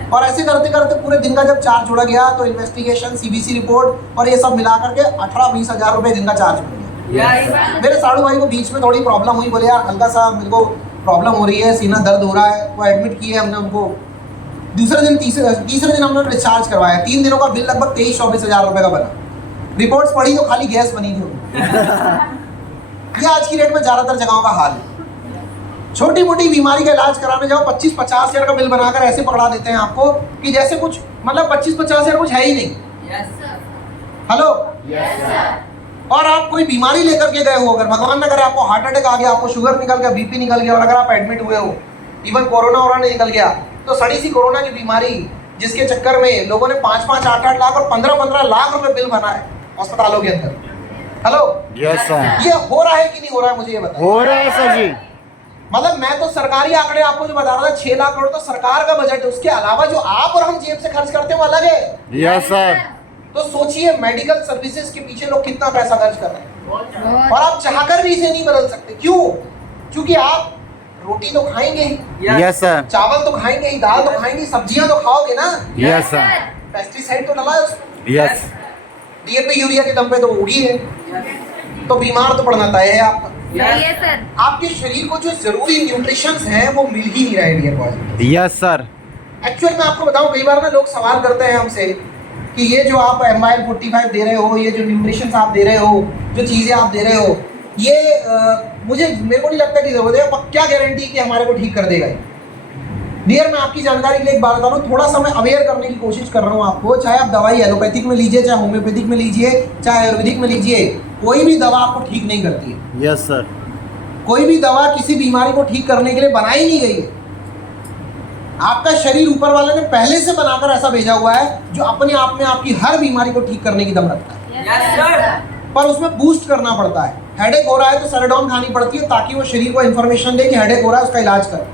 और ऐसे करते करते पूरे दिन का जब चार्ज जोड़ा गया तो इन्वेस्टिगेशन, सीबीसी रिपोर्ट और ये सब मिला करके 18-20 हज़ार रुपये दिन का चार्ज मिल गया। मेरे साड़ू भाई को बीच में थोड़ी प्रॉब्लम हुई, बोले यार हल्का सा मेरे को प्रॉब्लम हो रही है, सीना दर्द हो रहा है, वो एडमिट किए हमने उनको। दूसरे दिन तीसरे दिन हमने डिस्चार्ज करवाया। 3 दिनों का बिल लगभग 23-24 हज़ार रुपये का बना। रिपोर्ट्स पढ़ी तो खाली गैस बनी थी। ये आज की डेट में ज़्यादातर जगहों का हाल है। छोटी मोटी बीमारी का इलाज कराने जाओ 25-50 हजार का बिल बनाकर ऐसे पकड़ा देते हैं आपको कि जैसे कुछ मतलब 25-50 हजार कुछ है ही नहीं। हेलो, और आप कोई बीमारी लेकर के गए हो, अगर भगवान न करे आपको हार्ट अटैक आ गया, आपको शुगर निकल गया, बीपी निकल गया, और अगर आप एडमिट हुए हो, इवन कोरोना वोरोना निकल गया, तो सड़ी सी कोरोना की बीमारी जिसके चक्कर में लोगों ने 5-5, 8-8 लाख और 15-15 लाख रुपए बिल बनाए अस्पतालों के अंदर। Hello, yes sir. ये हो रहा है कि नहीं हो रहा है, मुझे ये बताइए। हो रहा है सर जी। मतलब मैं तो सरकारी आंकड़े आपको जो बता रहा था, 6 लाख करोड़ तो सरकार का बजट है, उसके अलावा जो आप और हम जेब से खर्च करते हैं वो अलग है। Yes sir. तो सोचिए मेडिकल सर्विसेज के पीछे लोग कितना पैसा खर्च कर रहे हैं, और आप चाहकर भी इसे नहीं बदल सकते। क्यों? क्योंकि आप रोटी तो खाएंगे ही, यस सर। चावल तो खाएंगे ही, दाल तो खाएंगे, सब्जियां तो खाओगे ना, यस सर। पेस्टिसाइड तो डला है उसमें, यस। डीएपी यूरिया के दम पे तो उगी है, तो बीमार तो पड़ना तय है आपका। सही है सर। आपके शरीर को जो जरूरी न्यूट्रिशंस हैं वो मिल ही नहीं रहा है dear boys. Yes sir. Actual में आपको बताऊं, कई बार ना लोग सवाल करते हैं हमसे कि ये जो आप MIL 45 दे रहे हो, ये जो न्यूट्रिशंस आप दे रहे हो, जो चीज़ें आप दे रहे हो, ये मेरे को नहीं लगता कि जरूरत है, क्या गारंटी कि हमारे को ठीक कर देगा। डियर, मैं आपकी जानकारी के लिए एक बात बता रहा हूँ, थोड़ा सा मैं अवेयर करने की कोशिश कर रहा हूँ आपको। चाहे आप दवाई एलोपैथिक में लीजिए, चाहे होम्योपैथिक में लीजिए, चाहे आयुर्वेदिक में लीजिए, कोई भी दवा आपको ठीक नहीं करती है। Yes sir. कोई भी दवा किसी बीमारी को ठीक करने के लिए बनाई नहीं गई है। आपका शरीर ऊपर वाले ने पहले से बनाकर ऐसा भेजा हुआ है जो अपने आप में आपकी हर बीमारी को ठीक करने की दम रखता है। पर उसमें बूस्ट करना पड़ता है। हेडेक हो रहा है तो सेराडोन खानी पड़ती है ताकि वो शरीर को इन्फॉर्मेशन दे कि हेडेक हो रहा है, उसका इलाज करो।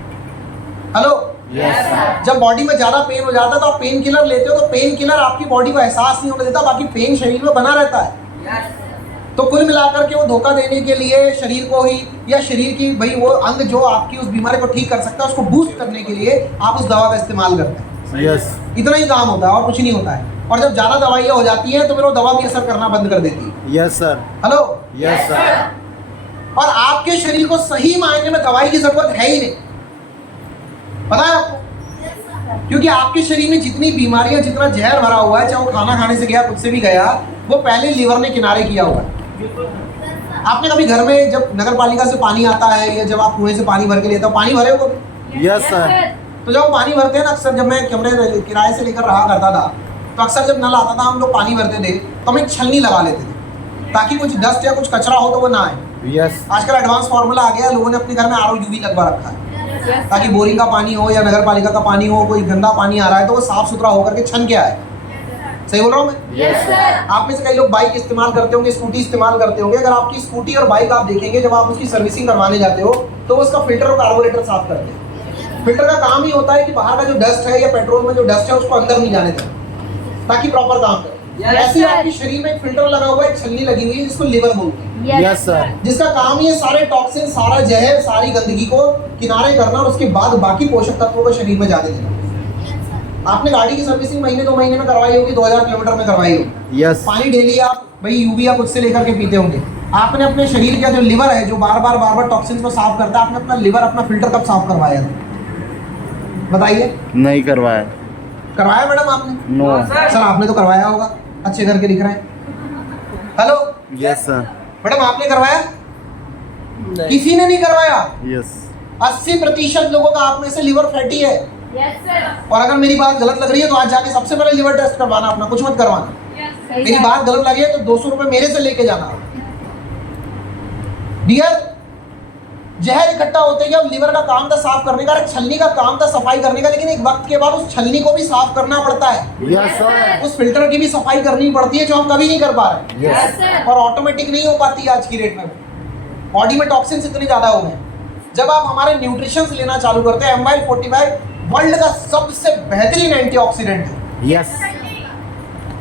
Hello, yes sir. जब बॉडी में ज्यादा पेन हो जाता है तो आप पेन किलर लेते हो, तो पेन किलर आपकी बॉडी को एहसास नहीं होने देता, बाकी पेन शरीर में बना रहता है। तो कुल मिलाकर के वो धोखा देने के लिए शरीर को ही, या शरीर की भाई वो अंग जो आपकी उस बीमारी को ठीक कर सकता है, उसको बूस्ट करने के लिए आप उस दवा का इस्तेमाल करते हैं। यस। इतना ही काम होता है और कुछ नहीं होता है। और जब ज्यादा दवाइयाँ हो जाती हैं तो फिर वो दवा भी असर करना बंद कर देती है। Yes sir. Hello, yes sir. और आपके शरीर को सही मायने में दवाई की जरूरत है ही नहीं, पता है आपको? क्योंकि आपके शरीर में जितनी बीमारियां, जितना जहर भरा हुआ है, चाहे वो खाना खाने से गया, खुद से भी गया, वो पहले लीवर ने किनारे किया हुआ है। आपने कभी घर में जब नगर पालिका से पानी आता है या जब आप कुएं से पानी भर के लेते हो, पानी भरे हो कभी? Yes sir. तो जब पानी भरते हैं ना, अक्सर जब मैं कमरे किराए से लेकर रहा करता था, तो अक्सर जब नल आता था, हम लोग पानी भरते थे तो हम एक छलनी लगा लेते थे ताकि कुछ डस्ट या कुछ कचरा हो तो वो ना आए। यस। आजकल एडवांस फार्मूला आ गया है, लोगों ने अपने घर में RO लगवा रखा है ताकि बोरिंग का पानी हो या नगर पालिका का पानी हो, कोई गंदा पानी आ रहा है तो वो साफ सुथरा होकर के छन के आए। सही बोल रहा हूँ मैं? Yes sir. आप में से कई लोग बाइक इस्तेमाल करते होंगे, स्कूटी इस्तेमाल करते होंगे। अगर आपकी स्कूटी और बाइक आप देखेंगे, जब आप उसकी सर्विसिंग करवाने जाते हो तो वो उसका फिल्टर और कार्बोरेटर साफ करते हैं। फिल्टर का काम ही होता है कि बाहर का जो डस्ट है या पेट्रोल में जो डस्ट है उसको अंदर नहीं जाने दें ताकि प्रॉपर काम करे। ऐसे ही आपके शरीर में एक फिल्टर लगा हुआ है, एक छलनी लगी हुई है जिसको लिवर बोलते हैं। Yes sir. जिसका काम ही है सारे टॉक्सिन, सारा जहर, सारी गंदगी को किनारे करना और उसके बाद बाकी पोषक तत्वों को शरीर में जाने देना। आपने गाड़ी की सर्विसिंग महीने 2 महीने में करवाई होगी, 2000 किलोमीटर में करवाई होगी। यस। पानी डेली आप भाई यूवी आप उससे लेकर के पीते होंगे। आपने अपने शरीर का जो लिवर है जो बार बार टॉक्सिन्स को साफ करता है, आपने अपना लिवर, अपना फिल्टर कब साफ करवाया था? बताइए। नहीं करवाया। करवाया मैडम आपने? नो। सर आपने तो करवाया होगा, अच्छे करके दिख रहे हैं। Hello yes sir. मैडम, आपने करवाया? किसी ने नहीं करवाया। यस। 80% लोगों का आप में से लिवर फैटी है। Yes sir. और अगर मेरी बात गलत लग रही है तो आज जाके सबसे पहले लिवर टेस्ट करवाना अपना, कुछ मत करवाना। मेरी बात गलत लगी है तो 200 रुपए मेरे से लेके जाना। डियर, जहर इकट्ठा होते गया, लिवर का काम था साफ करने का, छलनी का काम था सफाई करने का, लेकिन एक वक्त के बाद उस छलनी को भी साफ करना पड़ता है। Yes sir. उस फिल्टर की भी सफाई करनी पड़ती है जो हम कभी नहीं कर पा रहे। यस। और ऑटोमेटिक नहीं हो पाती आज की डेट में। बॉडी में टॉक्सिन्स इतने ज्यादा हो गए। जब आप हमारे न्यूट्रिशंस लेना चालू करते हैं, MIL 45 वर्ल्ड का सबसे बेहतरीन एंटीऑक्सीडेंट है। यस।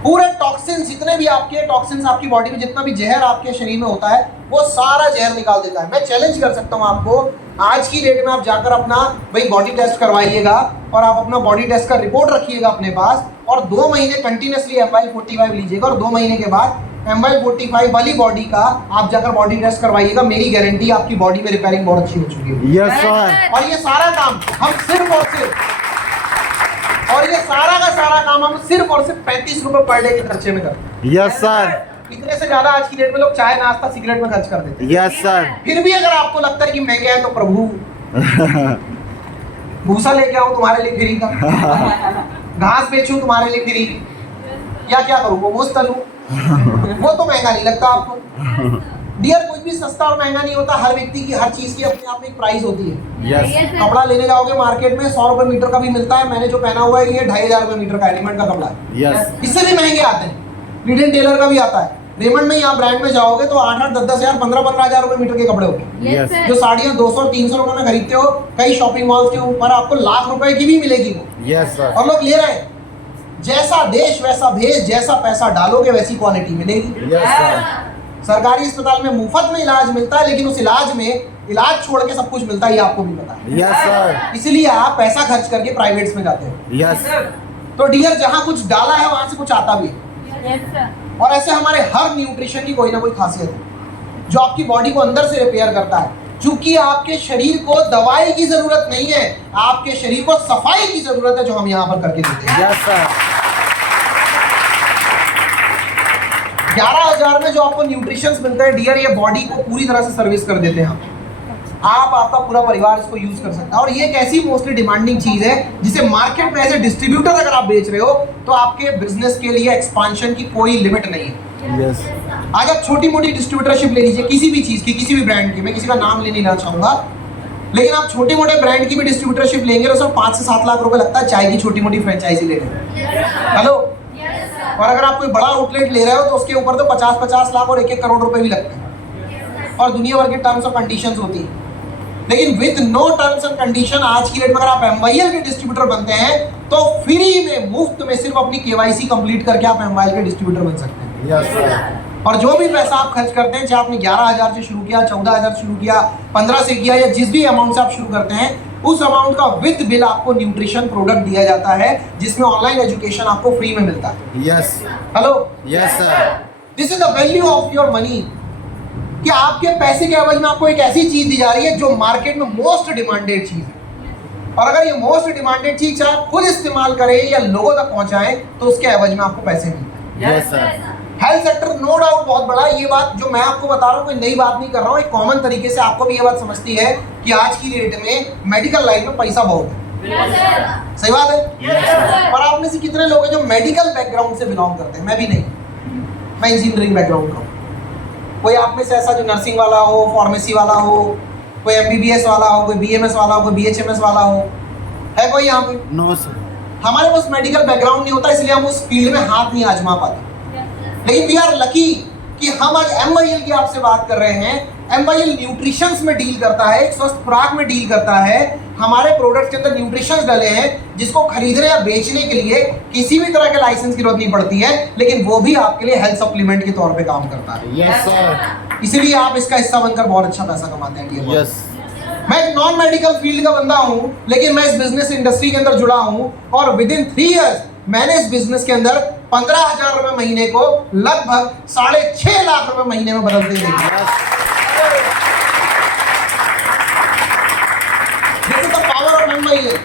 पूरे टॉक्सिन्स, जितने भी आपके टॉक्सिन्स आपकी बॉडी में, जितना भी जहर आपके शरीर में होता है, वो सारा जहर निकाल देता है। मैं चैलेंज कर सकता हूं आपको, आज की डेट में आप जाकर अपना भाई बॉडी टेस्ट करवाइएगा और आप अपना बॉडी टेस्ट का रिपोर्ट रखिएगा अपने पास, और 2 महीने कंटिन्यूसली MIL 45 लीजिएगा, और 2 महीने के बाद MIL 45 वाली बॉडी का आप जाकर बॉडी टेस्ट करवाइएगा। मेरी गारंटी, आपकी बॉडी में रिपेयरिंग बहुत अच्छी हो चुकी है। Yes sir. और ये सारा काम हम सिर्फ और सिर्फ 35 रुपए पर डे के खर्चे में करते हैं। Yes sir. इतने से ज्यादा आज की डेट में लोग चाय, नाश्ता, सिगरेट में खर्च कर देते हैं। Yes sir. फिर भी अगर आपको लगता है कि महंगा है तो प्रभु भूसा लेके आऊं तुम्हारे लिए फ्री का, घास बेचूं तुम्हारे लिए फ्री, या क्या करूं, मोमोज तलूं? वो तो महंगा नहीं लगता आपको? डियर, कुछ भी सस्ता और महंगा नहीं होता। हर व्यक्ति की, हर चीज की अपने आप में एक प्राइस होती है। यस कपड़ा लेने जाओगे मार्केट में 100 रुपए मीटर का भी मिलता है। मैंने जो पहना हुआ है ये 2500 रुपए मीटर का रेमंड का कपड़ा है। यस इससे भी महंगे आते हैं, लीडन टेलर का भी आता है। रेमंड में यहाँ ब्रांड में जाओगे तो 8-8, 10-10 हजार, 15-15 हजार रुपए मीटर के कपड़े होंगे। यस जो साड़ियाँ 200-300 रुपए में खरीदते हो कई शॉपिंग मॉल्स के ऊपर, आपको लाख रुपए की भी मिलेगी वो, यस सर और लोग ले रहे हैं। जैसा देश वैसा भेष, जैसा पैसा डालोगे वैसी क्वालिटी मिलेगी। यस सर सरकारी अस्पताल में मुफ्त में इलाज मिलता है, लेकिन उस इलाज में इलाज छोड़ के सब कुछ मिलता है, ये आपको भी पता है। यस सर इसलिए आप पैसा खर्च करके प्राइवेट्स में जाते हो। यस तो डियर, जहां कुछ डाला है वहां से कुछ आता भी है। Yes, sir. और ऐसे हमारे हर न्यूट्रिशन की कोई ना कोई खासियत है जो आपकी बॉडी को अंदर से रिपेयर करता है। क्योंकि आपके शरीर को दवाई की जरूरत नहीं है, आपके शरीर को सफाई की जरूरत है, जो हम यहाँ पर करके देते हैं। यस सर 11,000 में जो आपको न्यूट्रिशंस मिलते हैं डियर, ये बॉडी को पूरी तरह से सर्विस कर देते हैं। आप आपका पूरा परिवार इसको यूज कर सकता है। और ये एक ऐसी मोस्टली डिमांडिंग चीज है जिसे मार्केट में एज ए डिस्ट्रीब्यूटर अगर आप बेच रहे हो तो आपके बिजनेस के लिए एक्सपांशन की कोई लिमिट नहीं है। यस आज आप छोटी मोटी डिस्ट्रीब्यूटरशिप ले लीजिए, किसी भी चीज की, किसी भी ब्रांड की, मैं किसी का नाम नहीं लेना चाहूंगा, लेकिन आप छोटे मोटे ब्रांड की भी डिस्ट्रीब्यूटरशिप लेंगे तो उसमें 5 से 7 लाख रुपए लगता है चाय की छोटी मोटी फ्रेंचाइजी लेने में। हेलो, और अगर आप कोई बड़ा आउटलेट ले रहे हो तो उसके ऊपर तो 50-50 लाख और 1-1 करोड़ रुपए भी लगते हैं, और दुनिया भर के टर्म्स और कंडीशंस होती है। लेकिन with no terms and condition आज की डेट में अगर आप MYL के डिस्ट्रीब्यूटर बनते हैं तो फ्री में, मुफ्त में, सिर्फ अपनी KYC कंप्लीट करके आप MYL के डिस्ट्रीब्यूटर बन सकते हैं। यस सर और जो भी पैसा आप खर्च करते हैं, चाहे आपने 11,000 से शुरू किया, 14,000 शुरू किया, 15 से किया, या जिस भी अमाउंट से आप शुरू करते हैं, उस अमाउंट का विद बिल आपको न्यूट्रिशन प्रोडक्ट दिया जाता है, जिसमें ऑनलाइन एजुकेशन आपको फ्री में मिलता है। Yes hello, yes sir this is the value of your money, कि आपके पैसे के एवज में आपको एक ऐसी चीज दी जा रही है जो मार्केट में मोस्ट डिमांडेड चीज है। और अगर ये मोस्ट डिमांडेड चीज चाहे आप खुद इस्तेमाल करें या लोगों तक पहुंचाएं तो उसके एवज में आपको पैसे मिलते हैं। Yes sir health sector no doubt बहुत बड़ा है। ये बात जो मैं आपको बता रहा हूँ कोई नई बात नहीं कर रहा हूँ, एक कॉमन तरीके से आपको भी ये बात समझती है कि आज की डेट में मेडिकल लाइन में पैसा बहुत है। सही बात है। पर आप में से कितने लोग हैं जो मेडिकल बैकग्राउंड से बिलोंग करते हैं? मैं भी नहीं, मैं इंजीनियरिंग बैकग्राउंड का हूँ। कोई आप में से ऐसा जो नर्सिंग वाला हो, फार्मेसी वाला हो, कोई MBBS वाला हो, कोई BMS वाला हो, कोई BHMS वाला हो, है कोई यहाँ पे? नो सर हमारे पास मेडिकल बैकग्राउंड नहीं होता, इसलिए हम उस फील्ड में हाथ नहीं आजमा पाते। लेकिन वी आर लकी कि हम आज MYL की आपसे बात कर रहे हैं। MYL न्यूट्रिशंस में डील करता है, एक स्वस्थ खुराक में डील करता है। हमारे प्रोडक्ट के अंदर न्यूट्रिशंस डले हैं जिसको खरीदने या बेचने के लिए किसी भी तरह के लाइसेंस की जरूरत नहीं पड़ती है, लेकिन वो भी आपके लिए हेल्थ सप्लीमेंट के तौर पे काम करता है। यस सर इसीलिए आप इसका हिस्सा बनकर बहुत अच्छा पैसा कमाते हैं डियर। यस मैं एक नॉन मेडिकल फील्ड का बंदा हूँ, लेकिन मैं इस बिजनेस इंडस्ट्री के अंदर जुड़ा हूँ, और विद इन 3 इयर्स मैंने इस बिजनेस के अंदर 15,000 रुपए महीने को लगभग 6.5 लाख रुपए महीने में बदलते देखा। This is the power of MYL।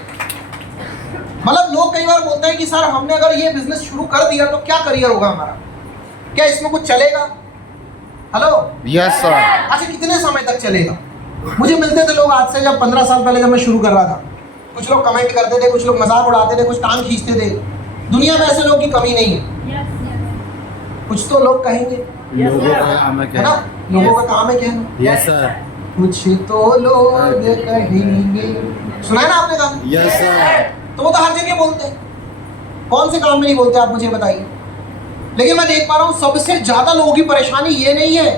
मतलब लोग कई बार बोलते हैं कि सर हमने अगर ये बिजनेस शुरू कर दिया तो क्या करियर होगा हमारा, क्या इसमें कुछ चलेगा? हेलो, यस सर अच्छा कितने समय तक चलेगा? मुझे मिलते थे लोग आज से जब 15 साल पहले जब मैं शुरू कर रहा था, कुछ लोग कमेंट करते थे, कुछ लोग मजाक उड़ाते थे, कुछ टांग खींचते थे। दुनिया में ऐसे लोगों की कमी नहीं है। कुछ तो लोग कहेंगे, लोगों का काम है है ना, लोगों का काम है कहना। यस सर कुछ तो लोग कहेंगे, सुना है ना आपने काम? यस सर तो वो तो हर जगह बोलते हैं, कौन से काम में नहीं बोलते आप मुझे बताइए। लेकिन मैं देख पा रहा हूँ सबसे ज्यादा लोगों की परेशानी ये नहीं है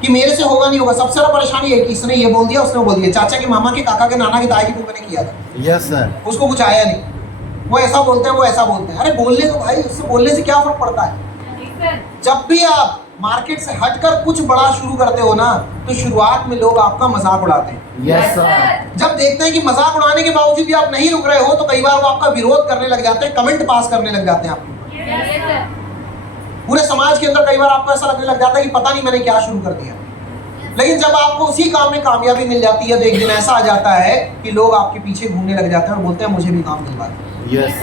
कि मेरे से होगा नहीं होगा, सबसे ज्यादा परेशानी है कि इसने ये बोल दिया, उसने बोल दिया, चाचा के, मामा के, काका के, नाना के, ताए के पुप्पे ने किया था, यस सर उसको कुछ आया नहीं, वो ऐसा बोलते हैं, वो ऐसा बोलते हैं। अरे बोलने दो भाई, उससे बोलने से क्या फर्क पड़ता है? जब भी आप मार्केट से हटकर कुछ बड़ा शुरू करते हो ना, तो शुरुआत में लोग आपका मजाक उड़ाते हैं। यस सर जब देखते हैं कि मजाक उड़ाने के बावजूद भी आप नहीं रुक रहे हो, तो कई बार वो आपका विरोध करने लग जाते हैं, कमेंट पास करने लग जाते हैं आपको। पूरे समाज के अंदर कई बार आपको ऐसा लगने लग जाता है कि पता नहीं मैंने क्या शुरू कर दिया। लेकिन जब आपको उसी काम में कामयाबी मिल जाती है तो एक दिन ऐसा आ जाता है कि लोग आपके पीछे घूमने लग जाते हैं और बोलते हैं मुझे भी काम दिलवा दो। यस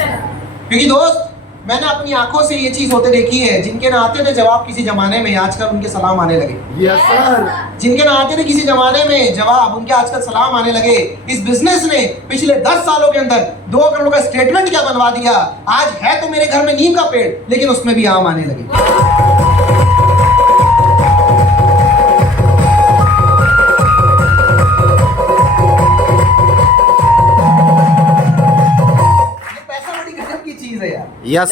क्योंकि दोस्त, मैंने अपनी आंखों से ये चीज होते देखी है, जिनके ना आते थे जवाब किसी जमाने में, आजकल उनके सलाम आने लगे। Yes, sir. जिनके ना आते थे किसी जमाने में जवाब, उनके आजकल सलाम आने लगे। इस बिजनेस ने पिछले 10 सालों के अंदर 2 करोड़ का स्टेटमेंट क्या बनवा दिया। आज है तो मेरे घर में नीम का पेड़, लेकिन उसमें भी आम आने लगे। चीज है यार, Yes.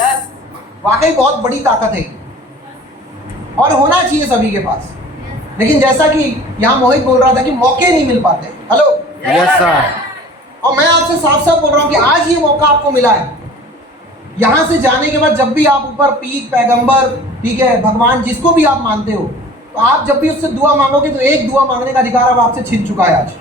वाकई बहुत बड़ी ताकत है और होना चाहिए सभी के पास। लेकिन जैसा कि यहाँ मोहित बोल रहा था कि मौके नहीं मिल पाते। Hello, Yes, sir. और मैं आपसे साफ साफ बोल रहा हूँ कि आज ये मौका आपको मिला है। यहाँ से जाने के बाद जब भी आप ऊपर पीर पैगंबर, ठीक है, भगवान, जिसको भी आप मानते हो, तो आप जब भी उससे दुआ मांगोगे तो एक दुआ मांगने का अधिकार अब आपसे छिन चुका है। आज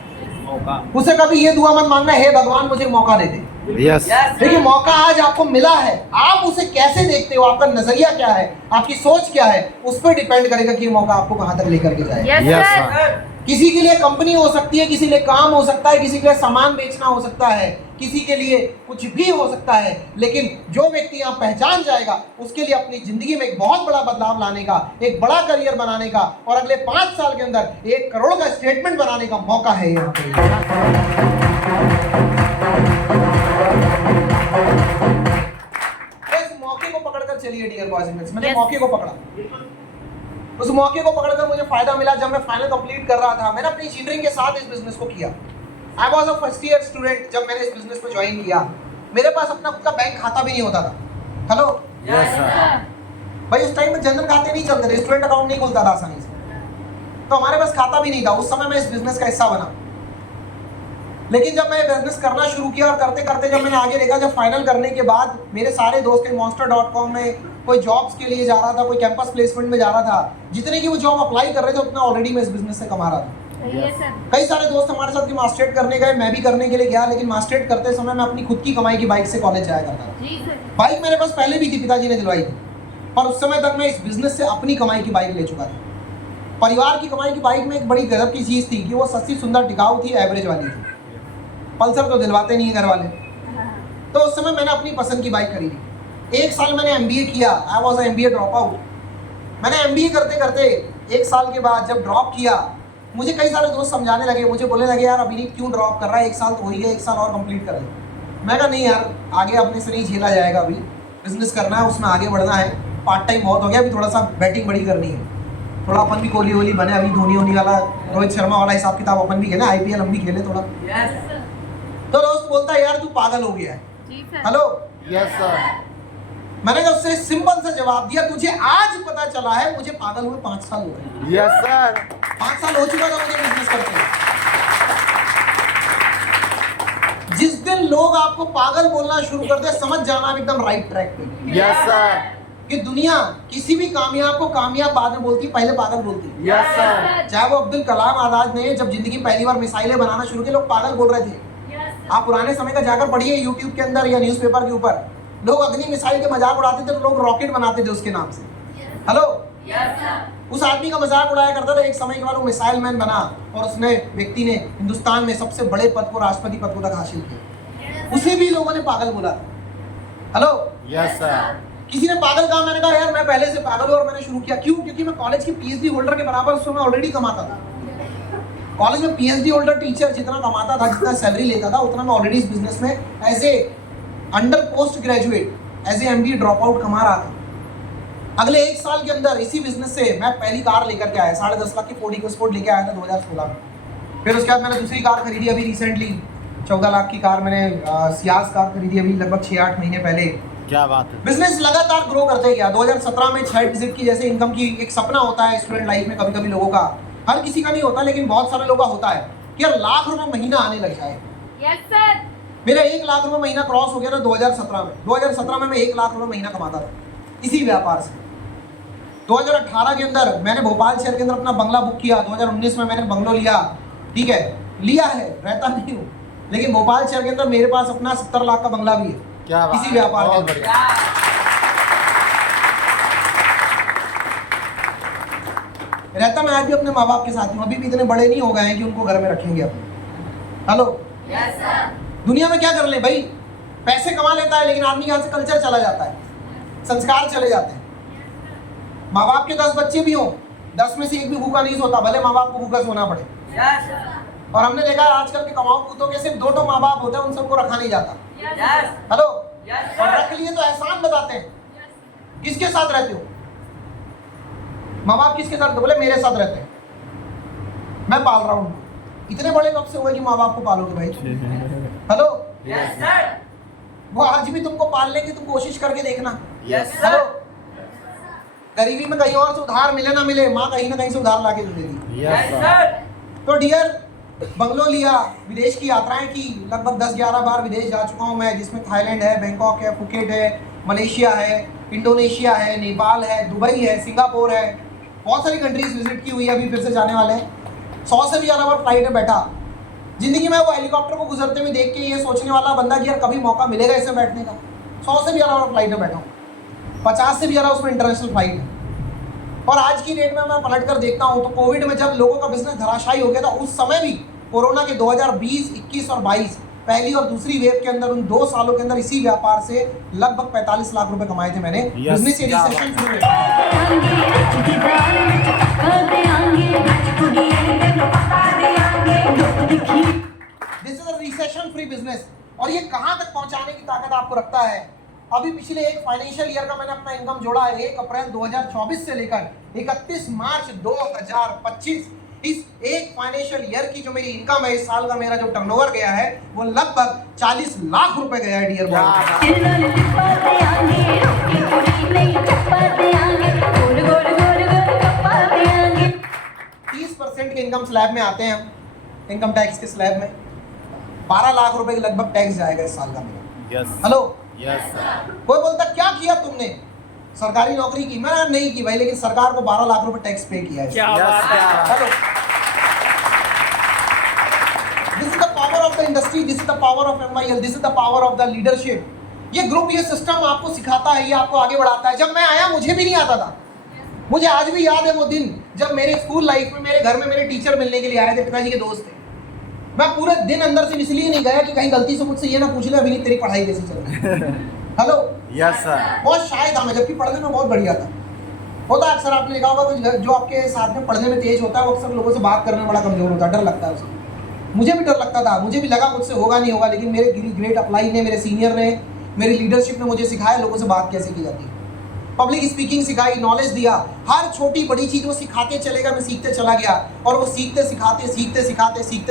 उसे कभी ये दुआ मत मांगना, हे भगवान मुझे मौका दे दे। Yes. देखिए मौका आज आपको मिला है, आप उसे कैसे देखते हो, आपका नजरिया क्या है, आपकी सोच क्या है, उस पर डिपेंड करेगा कि ये मौका आपको कहां तक लेकर के जाए। Yes, Yes, sir. sir. किसी के लिए कंपनी हो सकती है, किसी के लिए काम हो सकता है, किसी के लिए सामान बेचना हो सकता है, किसी के लिए कुछ भी हो सकता है, लेकिन जो व्यक्ति यहाँ पहचान जाएगा उसके लिए अपनी जिंदगी में एक बहुत बड़ा बदलाव लाने का, एक बड़ा करियर बनाने का और अगले 5 साल के अंदर 1 करोड़ का स्टेटमेंट बनाने का मौका है यहाँ पे। इस मौके को पकड़कर चलिए डियर बॉयज एंड गर्ल्स। मैंने Yes. मौके को पकड़ा, उस मौके को पकड़कर मुझे फायदा मिला। जब मैं फाइनल कंप्लीट कर रहा था, मैंने अपनी इंजीनियरिंग के साथ इस बिजनेस को किया। I was a first year student जब मैंने इस बिजनेस में ज्वाइन किया। मेरे पास अपना खुद का बैंक खाता भी नहीं होता था। Hello Yes, sir. भाई, उस टाइम में जनधन खाते नहीं चलते थे, स्टूडेंट अकाउंट नहीं खुलता था आसानी से, तो हमारे पास खाता भी नहीं था। उस समय मैं इस बिजनेस का हिस्सा बना। लेकिन जब मैं बिजनेस करना शुरू किया और करते करते जब मैंने आगे देखा, जब फाइनल करने के बाद मेरे सारे दोस्त कहीं monster.com में कोई जॉब्स के लिए जा रहा था, कोई कैंपस प्लेसमेंट में जा रहा था, जितने की वो जॉब अप्लाई कर रहे थे उतना ऑलरेडी मैं इस बिजनेस से कमा रहा था। Yes, sir. कई सारे दोस्त हमारे साथ मास्टरेट करने गए, मैं भी करने के लिए गया, लेकिन मास्टरेट करते समय मैं अपनी खुद की कमाई की बाइक से कॉलेज जाया करता था। जी सर। बाइक मेरे पास पहले भी थी, पिताजी ने दिलवाई थी, पर उस समय तक मैं इस बिजनेस से अपनी कमाई की बाइक ले चुका था। परिवार की कमाई की बाइक में एक बड़ी गजब की चीज़ थी कि वो सस्ती, सुंदर, टिकाऊ थी, एवरेज वाली थी। पल्सर तो दिलवाते नहीं है घर वाले। तो उस समय मैंने अपनी पसंद की बाइक खरीदी। 1 साल मैंने MBA किया। I was MBA drop out. मैंने MBA करते करते 1 साल के बाद जब ड्रॉप किया, मुझे कई सारे दोस्त समझाने लगे, मुझे बोलने लगे यार अभी क्यों ड्रॉप कर रहा है, 1 साल तो हो ही गया, 1 साल और कंप्लीट कर ले। मैं कहा नहीं यार, आगे अपने से नहीं झेला जाएगा, अभी बिजनेस करना है, उसमें आगे बढ़ना है। पार्ट टाइम बहुत हो गया, अभी थोड़ा सा बैटिंग बड़ी करनी है, थोड़ा अपन भी कोहली वोहली बने, अभी धोनी वाला, रोहित शर्मा वाला हिसाब किताब अपन भी खेले, IPL हम भी खेले थोड़ा। तो दोस्त बोलता है यार तू पागल हो गया है। जी सर। Hello, Yes, sir. मैंने कहा उससे सिंपल सा जवाब दिया, तुझे आज पता चला है, मुझे पागल हुए 5 साल हो गए। Yes, sir. 5 साल हो चुका था मुझे बिजनेस करते। जिस दिन लोग आपको पागल बोलना शुरू कर दे, समझ जाना आप एकदम राइट ट्रैक पे। Yes, sir. कि दुनिया किसी भी कामयाब को कामयाब बाद में बोलती है, पहले पागल बोलती है। Yes, sir. चाहे वो अब्दुल कलाम आजाद ने जब जिंदगी में पहली बार मिसाइलें बनाना शुरू की, लोग पागल बोल रहे थे। आप पुराने समय का जाकर पढ़िए यूट्यूब के अंदर या न्यूज़पेपर के ऊपर, लोग अग्नि मिसाइल के मजाक उड़ाते थे, तो लोग रॉकेट बनाते थे उसके नाम से। हेलो, उस आदमी का मजाक उड़ाया करता था। एक समय के बाद वो मिसाइल मैन बना और उसने व्यक्ति ने हिंदुस्तान में सबसे बड़े पद को, राष्ट्रपति पद को तक हासिल किया। उसे भी लोगों ने पागल बोला। Hello, Yes, sir. किसी ने पागल कहा, मैंने कहा यार मैं पहले से पागल हूं और मैंने शुरू किया। क्यों? क्योंकि मैं कॉलेज की PhD होल्डर के बराबर उस समय ऑलरेडी कमाता था। कॉलेज में PhD होल्डर टीचर जितना कमाता था, जितना सैलरी लेता था, उतना मैं ऑलरेडी इस बिजनेस में as a under post graduate, as a MBA drop out कमा रहा था। अगले 1 साल के अंदर इसी बिजनेस से मैं पहली कार लेकर के आया, 10.5 लाख की Ford EcoSport लेके आया था 2016 में। फिर उसके बाद मैंने दूसरी कार खरीदी अभी रिसेंटली, 14 लाख की कार मैंने सियाज कार खरीदी अभी लगभग 6-8 महीने पहले। क्या बात है। बिजनेस लगातार ग्रो करते गया। 2017 में 6 डिजिट की जैसे इनकम की एक सपना होता है स्टूडेंट लाइफ में, कभी कभी लोगों का, हर किसी का नहीं होता लेकिन बहुत सारे लोगों का होता है कि यार लाख रुपए महीना आने लग जाए। Yes sir. मेरा 1 लाख रुपए महीना क्रॉस हो गया था 2017 में। 2017 में मैं 1 लाख रुपए महीना कमाता था इसी व्यापार से। 2018 के अंदर मैंने भोपाल शहर के अंदर अपना बंगला बुक किया। 2019 में मैंने बंगलो लिया, ठीक है, लिया है, रहता नहीं हूँ, लेकिन भोपाल शहर के अंदर मेरे पास अपना 70 लाख का बंगला भी है। क्या बात, इसी व्यापार बहुत के बढ़िया। रहता मैं आज भी अपने माँ बाप के साथ हूँ, अभी भी इतने बड़े नहीं हो गए हैं कि उनको घर में रखेंगे अपने। Hello, yes sir. दुनिया में क्या कर ले भाई, पैसे कमा लेता है लेकिन आदमी के हाथ से कल्चर चला जाता है। संस्कार चले जाते हैं। माँ बाप के 10 बच्चे भी हों, 10 में से एक भी भूखा नहीं सोता, भले माँ बाप को भूखा सोना पड़े। और हमने देखा है आजकल के कमाऊ पूतों के सिर्फ 2 माँ बाप होते हैं, उन सबको रखा नहीं जाता। हेलो, और रख लिए तो एहसान बताते हैं। किसके साथ रहते हो? माँ बाप किसके साथ? बोले मेरे साथ रहते हैं, मैं पाल रहा हूँ। इतने बड़े कब से हुए कि माँ बाप को पालोगे भाई? हेलो, वो आज भी तुमको पालने की तुम कोशिश करके देखना। हेलो, गरीबी में कहीं और से उधार मिले ना मिले, माँ कहीं ना कहीं से उधार लाके दे देगी। तो डियर, बंगलो लिया, विदेश की यात्राएं की, लगभग 10-11 बार विदेश जा चुका हूँ मैं, जिसमें थाईलैंड है, बैंकॉक है, फुकेट है, मलेशिया है, इंडोनेशिया है, नेपाल है, दुबई है, सिंगापुर है, बहुत सारी कंट्रीज विजिट की हुई है। अभी फिर से जाने वाले हैं। 100 से भी ज़्यादा बार फ्लाइट में बैठा। जिंदगी में वो हेलीकॉप्टर को गुजरते हुए देख के ये सोचने वाला बंदा कि यार कभी मौका मिलेगा इसमें बैठने का। 100 से भी ज़्यादा बार फ्लाइट में बैठा हूँ, 50 से भी ज़्यादा उसमें इंटरनेशनल फ्लाइट है। और आज की डेट में मैं पलट कर देखता हूँ तो कोविड में जब लोगों का बिजनेस धराशायी हो गया था, उस समय भी कोरोना के 2020, 21 और 22 पहली और दूसरी वेव के अंदर, उन 2 सालों के अंदर इसी व्यापार से लगभग 45 लाख रुपए कमाए थे मैंने। बिजनेस ये रिसेशन शुरू हुआ। This is a recession free business. और ये कहां तक पहुंचाने की ताकत आपको रखता है? अभी पिछले एक फाइनेंशियल ईयर का मैंने अपना इनकम जोड़ा है, 1 अप्रैल 2024 से लेकर 31 मार्च 2025, इस एक फाइनेंशियल ईयर की जो मेरी इनकम है, इस साल का मेरा जो टर्नओवर गया है, वो लगभग 40 लाख रुपए गया है डियर बॉय। 30% के इनकम स्लैब में आते हैं हम, इनकम टैक्स के स्लैब में 12 लाख रुपए के लगभग टैक्स जाएगा इस साल का मेरा। हेलो, कोई बोलता क्या किया तुमने? सरकारी नौकरी की? मैंने नहीं की भाई, लेकिन सरकार को 12 लाख रुपए टैक्स पे किया है। Hello, this is the power of the industry, this is the power of MIL, this is the power of the leadership. ये ग्रुप, ये सिस्टम आपको सिखाता है, ये आपको आगे बढ़ाता है। जब मैं आया मुझे भी नहीं आता था। मुझे आज भी याद है वो दिन जब मेरे स्कूल लाइफ में मेरे घर में मेरे टीचर मिलने के लिए आए थे, पिताजी के दोस्त थे। मैं पूरे दिन अंदर से इसलिए नहीं गया कि कहीं गलती से मुझसे ये ना पूछ ले अभी तेरी पढ़ाई कैसी चल रही है। Hello, yes sir. बहुत शाय था मैं, जबकि पढ़ने में बहुत बढ़िया था। होता है अक्सर, आपने देखा होगा जो आपके साथ में पढ़ने में तेज होता है वो अक्सर लोगों से बात करने में बड़ा कमजोर होता है, डर लगता है उसको। मुझे भी डर लगता था, मुझे भी लगा मुझसे होगा नहीं होगा, लेकिन मेरे ग्रेट अपलाइन ने, मेरे सीनियर ने, मेरी लीडरशिप ने मुझे सिखाया लोगों से बात कैसे की जाती है, पब्लिक स्पीकिंग सिखाई, नॉलेज दिया। हर छोटी बड़ी चीज वो सिखाते चलेगा, मैं सीखते चला गया। और वो सीखते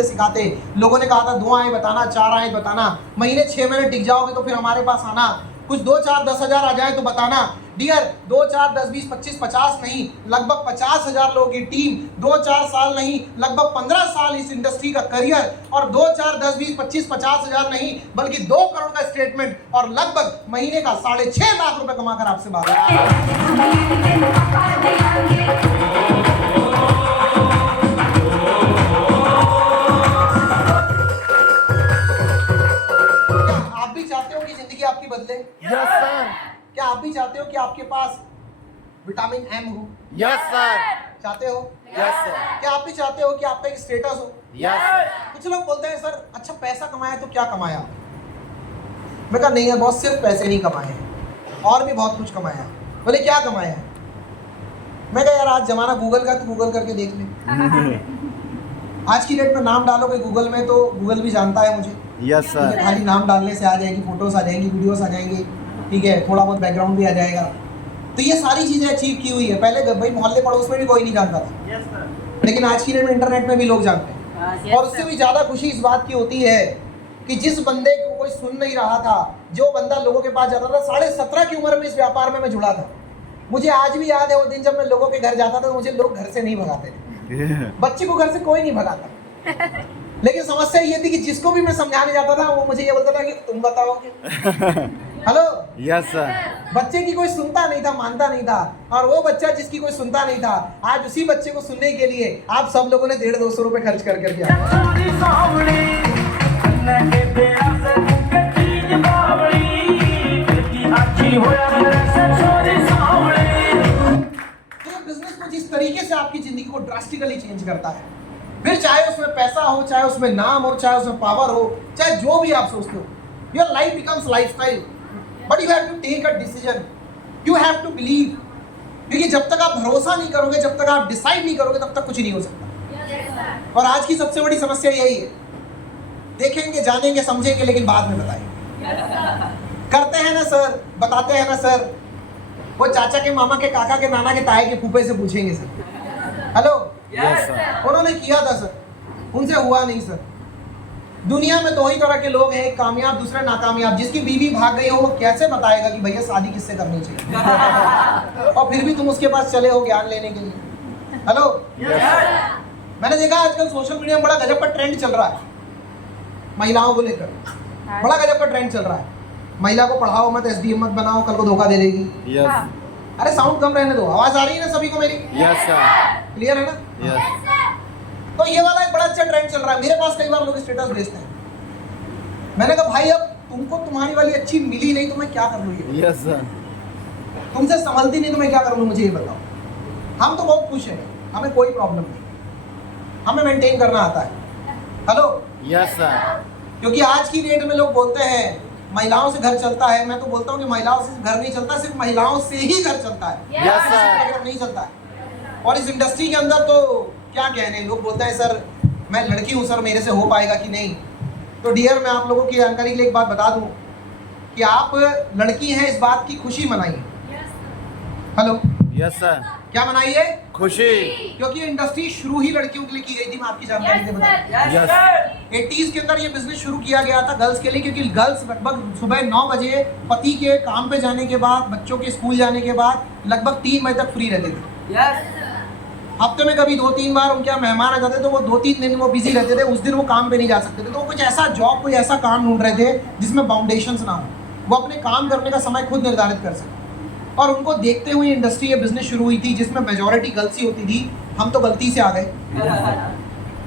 सिखाते लोगों ने कहा था 2 आए बताना, 4 आए बताना, महीने 6 महीने टिक जाओगे तो फिर हमारे पास आना, कुछ 2, 4, 10 हजार आ जाए तो बताना। डियर, 2, 4, 10, 20, 25, 50 नहीं, लगभग 50,000 लोगों की टीम, 2, 4 साल नहीं, लगभग 15 साल इस इंडस्ट्री का करियर, और 2, 4, 10, 20, 25, 50,000 नहीं, बल्कि 2 करोड़ का स्टेटमेंट, और लगभग महीने का 6.5 लाख रुपए कमाकर आपसे बात। आप भी चाहते हो कि जिंदगी आपकी बदले? Yes sir. क्या आप भी चाहते हो कि आपके पास विटामिन M हो? Yes sir. चाहते हो? Yes sir. क्या आप भी चाहते हो कि आपका एक स्टेटस हो? Yes sir. कुछ लोग बोलते हैं सर अच्छा पैसा कमाया तो क्या कमाया? मैं कहा नहीं यार बहुत, सिर्फ पैसे नहीं कमाए हैं, और भी बहुत कुछ कमाया। बोले क्या कमाया है? मैं कहा यार आज जमाना गूगल का, तो गूगल करके देख ले। आज की डेट में नाम डालोगे गूगल में तो गूगल भी जानता है मुझे। Yes sir. खाली नाम डालने से आ जाएगी, फोटोज आ जाएंगी, वीडियोस आ जाएंगी, ठीक है, थोड़ा बहुत बैकग्राउंड भी आ जाएगा। तो ये सारी चीज़ें अचीव की हुई है। पहले भाई मोहल्ले पड़ोस में भी कोई नहीं जानता था, लेकिन आज की डेट में इंटरनेट में भी लोग जानते हैं। और उससे भी ज़्यादा खुशी इस बात की होती है कि जिस बंदे को कोई सुन नहीं रहा था, जो बंदा लोगों के पास जाता था, 17.5 की उम्र में इस व्यापार में मैं जुड़ा था। मुझे आज भी याद है वो दिन जब मैं लोगों के घर जाता था तो मुझे लोग घर से नहीं भगाते थे। बच्चे को घर से कोई नहीं भगाता, लेकिन समस्या ये थी कि जिसको भी मैं समझाने जाता था वो मुझे ये बोलता था कि तुम बताओगे। Hello, yes sir. बच्चे की कोई सुनता नहीं था, मानता नहीं था, और वो बच्चा जिसकी कोई सुनता नहीं था, आज उसी बच्चे को सुनने के लिए आप सब लोगों ने 150-200 रुपए खर्च कर करके बिजनेस को जिस तरीके से आपकी जिंदगी को ड्रास्टिकली चेंज करता है, फिर चाहे उसमें पैसा हो, चाहे उसमें नाम हो, चाहे उसमें पावर हो, चाहे जो भी आप सोचते हो, your life becomes lifestyle, but you have to take a decision. You have to believe, क्योंकि जब तक आप भरोसा नहीं करोगे, जब तक आप डिसाइड नहीं करोगे, तब तक कुछ नहीं हो सकता। और आज की सबसे बड़ी समस्या यही है, देखेंगे, जानेंगे, समझेंगे, लेकिन बाद में बताएंगे। करते हैं ना सर, बताते हैं ना सर, वो चाचा के, मामा के, काका के, नाना के, ताए के, फूफे से पूछेंगे सर। Hello, yes sir. उन्होंने किया था सर, उनसे हुआ नहीं सर। दुनिया में दो ही तरह के लोग हैं, एक कामयाब, दूसरा नाकामयाब। जिसकी बीवी भाग गई हो वो कैसे बताएगा कि भैया शादी किससे करनी चाहिए और फिर भी तुम उसके पास चले हो ज्ञान लेने के लिए। हेलो, मैंने देखा आजकल सोशल मीडिया में बड़ा गजब का ट्रेंड चल रहा है महिलाओं को लेकर, बड़ा गजब का ट्रेंड चल रहा है। महिला को पढ़ाओ मत, एसडीएम मत बनाओ, कल को धोखा दे देगी। यस अरे साउंड कम रहने दो, आवाज आ रही है ना सभी को मेरी? Yes sir. क्लियर है ना? यस तो ये वाला एक बड़ा अच्छा ट्रेंड चल रहा है। मेरे पास कई बार लोग स्टेटस भेजते हैं। मैंने कहा भाई अब तुमको तुम्हारी वाली अच्छी मिली नहीं तो मैं क्या कर लूँ? ये यस सर। तुमसे संभलती नहीं तो मैं क्या कर लूँ? मुझे ये बताओ। हम तो बहुत खुश हैं, हमें कोई प्रॉब्लम नहीं, हमें मेंटेन करना आता है। Hello, yes sir. क्योंकि आज की डेट में लोग बोलते हैं महिलाओं से घर चलता है। मैं तो बोलता हूँ कि महिलाओं से घर नहीं चलता, सिर्फ महिलाओं से ही घर चलता है। Yes sir. घर नहीं चलता है। और इस इंडस्ट्री के अंदर तो क्या कहने, लोग बोलते हैं सर मैं लड़की हूँ सर, मेरे से हो पाएगा कि नहीं। तो डियर, मैं आप लोगों की जानकारी के लिए एक बात बता दूँ कि आप लड़की हैं, इस बात की खुशी मनाइए। Hello, yes sir. क्या मनाइए? खुशी। क्योंकि इंडस्ट्री शुरू ही लड़कियों के लिए की गई थी। मैं आपकी जानकारी दे बता, यस 80s के अंदर ये बिजनेस शुरू किया गया था गर्ल्स के लिए, क्योंकि गर्ल्स लगभग सुबह 9 बजे पति के काम पे जाने के बाद, बच्चों के स्कूल जाने के बाद लगभग 3 बजे तक फ्री रहते थे। हफ्ते में कभी 2-3 बार उनके यहाँ मेहमान आ जाते तो वो 2-3 दिन वो बिजी रहते थे, उस दिन वो काम पे नहीं जा सकते थे। तो वो कुछ ऐसा जॉब, कोई ऐसा काम ढूंढ रहे थे जिसमें बाउंडेशंस ना हो, वो अपने काम करने का समय खुद निर्धारित कर सके। और उनको देखते हुए इंडस्ट्री ये बिजनेस शुरू हुई थी जिसमें मेजॉरिटी गर्ल्स ही होती थी। हम तो गलती से आ गए,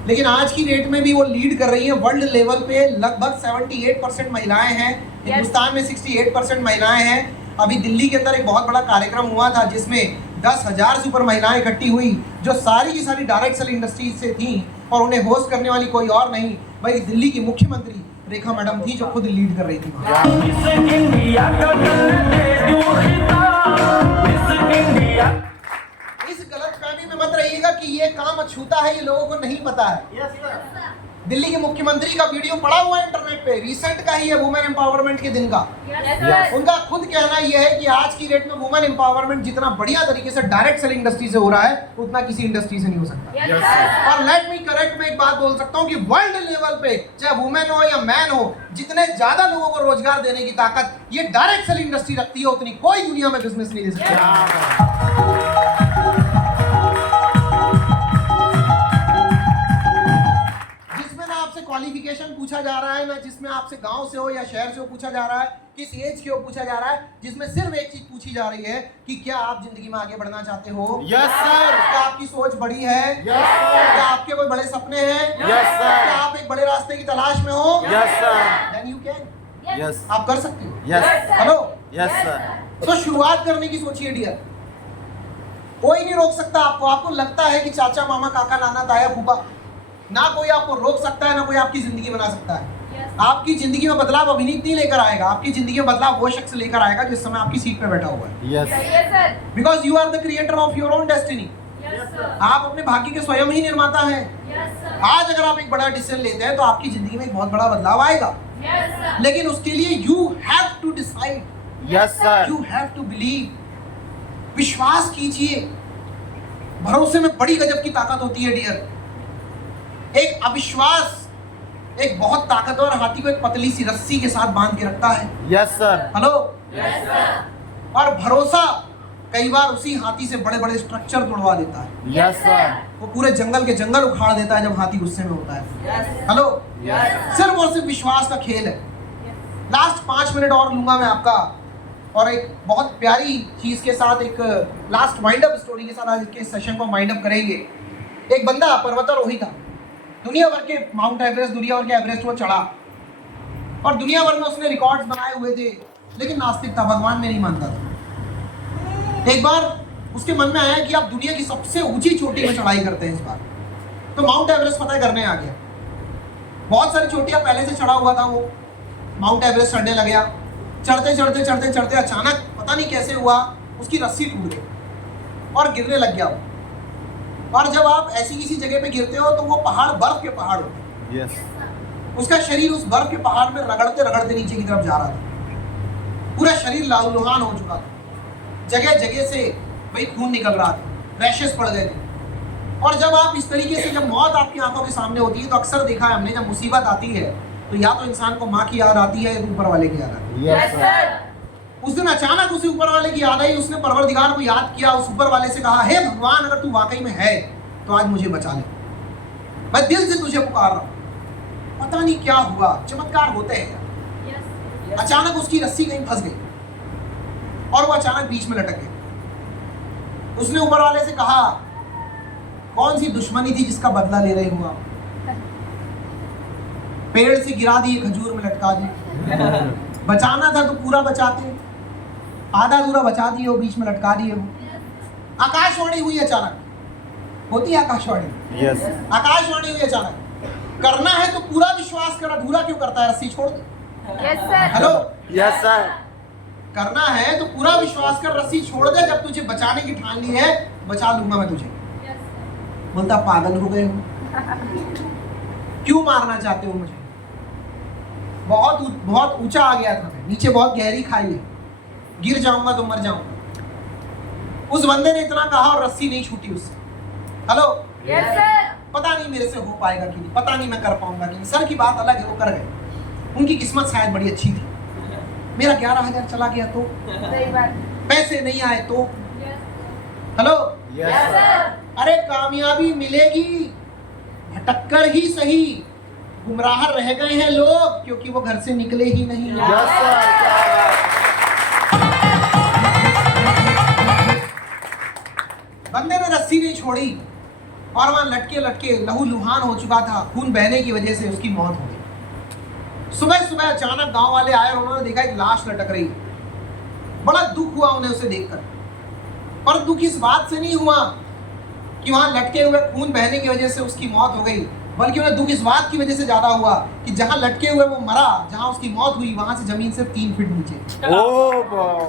लेकिन आज की डेट में भी वो लीड कर रही है। वर्ल्ड लेवल पे लगभग 78% महिलाएं हैं, हिंदुस्तान में 68% महिलाएं हैं। अभी दिल्ली के अंदर एक बहुत बड़ा कार्यक्रम हुआ था जिसमें 10,000 से ऊपर महिलाएं इकट्ठी हुई, जो सारी की सारी डायरेक्ट सेल इंडस्ट्री से थी। और उन्हें होस्ट करने वाली कोई और नहीं भाई दिल्ली की मुख्यमंत्री रेखा मैडम थी, जो खुद लीड कर रही थी। इस गलतफहमी में मत रहिएगा कि ये काम अछूता है, ये लोगों को नहीं पता है। दिल्ली के मुख्यमंत्री का वीडियो पड़ा हुआ है इंटरनेट पे, रिसेंट का ही है, वुमेन एम्पावरमेंट के दिन का। उनका खुद कहना यह है कि आज की डेट में वुमेन एम्पावरमेंट जितना बढ़िया तरीके से डायरेक्ट सेलिंग इंडस्ट्री से हो रहा है, उतना किसी इंडस्ट्री से नहीं हो सकता। और लेट मी करेक्ट, मैं एक बात बोल सकता हूँ कि वर्ल्ड लेवल पे चाहे वुमेन हो या मैन हो, जितने ज्यादा लोगों को रोजगार देने की ताकत ये डायरेक्ट सेलिंग इंडस्ट्री रखती है, उतनी कोई दुनिया में बिजनेस नहीं दे सकता। क्वालिफिकेशन पूछा जा रहा है ना, जिसमें आपसे गांव से हो या शहर से हो पूछा जा रहा है, किस एज के हो पूछा जा रहा है, जिसमें सिर्फ एक चीज पूछी जा रही है कि क्या आप जिंदगी में आगे बढ़ना चाहते हो? Yes sir. क्या आपकी सोच बड़ी है? Yes sir. क्या आपके कोई बड़े सपने हैं? Yes sir. क्या आप एक बड़े रास्ते की तलाश में हो? Yes sir. Then you can, yes आप कर सकते हो। Yes hello, yes sir. तो शुरुआत करने की सोचिए डियर, कोई नहीं रोक सकता आपको। आपको लगता है कि चाचा, मामा, काका, नाना, ताया, फूफा, ना कोई आपको रोक सकता है, ना कोई आपकी जिंदगी बना सकता है। आपकी जिंदगी में बदलाव अभिनीत नहीं लेकर आएगा, आपकी जिंदगी में बदलाव वो शख्स लेकर आएगा जिस समय आपकी सीट पे बैठा हुआ है। Yes because you are the creator of your own destiny. आप अपने भाग्य के स्वयं ही निर्माता हैं। आज अगर आप एक बड़ा डिसीजन लेते हैं तो आपकी जिंदगी में एक बहुत बड़ा बदलाव आएगा, लेकिन उसके लिए you have to decide, yes sir. You have to believe. विश्वास कीजिए, भरोसे में बड़ी गजब की ताकत होती है डियर। एक अविश्वास एक बहुत ताकतवर हाथी को एक पतली सी रस्सी के साथ बांध के रखता है। Yes sir. हेलो, और भरोसा कई बार उसी हाथी से बड़े बड़े स्ट्रक्चर तोड़वा देता है। Yes sir. वो पूरे जंगल के जंगल उखाड़ देता है जब हाथी गुस्से में होता है। हेलो, सिर्फ और सिर्फ विश्वास का खेल है। लास्ट 5 मिनट और लूंगा मैं आपका, और एक बहुत प्यारी चीज के साथ, एक लास्ट वाइंड अप स्टोरी के साथ आज के सेशन को वाइंड अप करेंगे। एक बंदा पर्वतारोही था, दुनिया भर के माउंट एवरेस्ट, दुनिया भर के एवरेस्ट वो चढ़ा, और दुनिया भर में उसने रिकॉर्ड्स बनाए हुए थे, लेकिन नास्तिक था, भगवान में नहीं मानता था। एक बार उसके मन में आया कि आप दुनिया की सबसे ऊंची चोटी में चढ़ाई करते हैं इस बार, तो माउंट एवरेस्ट फतह करने आ गया। बहुत सारी चोटियां पहले से चढ़ा हुआ था, वो माउंट एवरेस्ट चढ़ने लग गया। चढ़ते चढ़ते चढ़ते चढ़ते अचानक पता नहीं कैसे हुआ, उसकी रस्सी टूट गई और गिरने लग गया वो। और जब आप ऐसी किसी जगह पे गिरते हो तो वो पहाड़ बर्फ के पहाड़ होते हैं। Yes. उसका शरीर उस बर्फ के पहाड़ में रगड़ते रगड़ते नीचे की तरफ जा रहा था। पूरा शरीर लहूलुहान हो चुका था, जगह जगह से भाई खून निकल रहा था, रैशेस पड़ गए थे। और जब आप इस तरीके से, जब मौत आपकी आंखों के सामने होती है तो अक्सर देखा है हमने, जब मुसीबत आती है तो या तो इंसान को माँ की याद आती है या ऊपर वाले की याद आती है। Yes, sir. उस दिन अचानक उसे ऊपर वाले की याद आई, उसने परवरदिगार को याद किया, उस ऊपर वाले से कहा, हे भगवान, अगर तू वाकई में है तो आज मुझे बचा ले, मैं दिल से तुझे पुकार रहा हूँ। पता नहीं क्या हुआ, चमत्कार होते हैं। अचानक उसकी रस्सी कहीं फंस गई और वो अचानक बीच में लटक गई। उसने ऊपर वाले से कहा, कौन सी दुश्मनी थी जिसका बदला ले रहे हो आप? पेड़ से गिरा दिए, खजूर में लटका दिए। बचाना था तो पूरा बचाते, आधा अधूरा बचा दिए हो, बीच में लटका दिए हो। आकाशवाणी हुई अचानक, होती है आकाशवाणी। Yes. आकाशवाणी हुई अचानक, करना है तो पूरा विश्वास कर, अधूरा क्यों करता है? रस्सी छोड़ दे। Yes, sir. Hello, Yes, sir. करना है तो पूरा विश्वास कर, रस्सी छोड़ दे। जब तुझे बचाने की ठान ली है, बचा लूंगा मैं तुझे। बोलता, पागल हो गए हो, क्यों मारना चाहते हो मुझे? बहुत बहुत ऊंचा आ गया था मैं, नीचे बहुत गहरी खाई है, गिर जाऊंगा तो मर जाऊंगा। उस बंदे ने इतना कहा और रस्सी नहीं छूटी उससे। Hello, Yes, sir. पता नहीं मेरे से हो पाएगा कि नहीं, पता नहीं मैं कर पाऊंगा कि नहीं। सर की बात अलग है, वो कर गए, उनकी किस्मत शायद बड़ी अच्छी थी। मेरा 11,000 चला गया तो, सही बात। पैसे नहीं आए तो। Hello, Yes, sir. अरे कामयाबी मिलेगी, भटक कर ही सही। गुमराह रह गए हैं लोग क्योंकि वो घर से निकले ही नहीं। Yes, sir. बंदे ने रस्सी नहीं छोड़ी और वहां लटके लटके लहू लुहान हो चुका था, खून बहने की वजह से उसकी मौत हो गई। सुबह सुबह अचानक गांव वाले आए और उन्होंने देखा एक लाश लटक रही है। बड़ा दुख हुआ उन्हें उसे देखकर, पर दुख इस बात से नहीं हुआ कि वहां लटके हुए खून बहने की वजह से उसकी मौत हो गई, बल्कि उन्हें दुख इस बात की वजह से ज्यादा हुआ कि जहां लटके हुए वो मरा, जहां उसकी मौत हुई, वहां से जमीन सिर्फ 3 फीट नीचे, Oh, wow.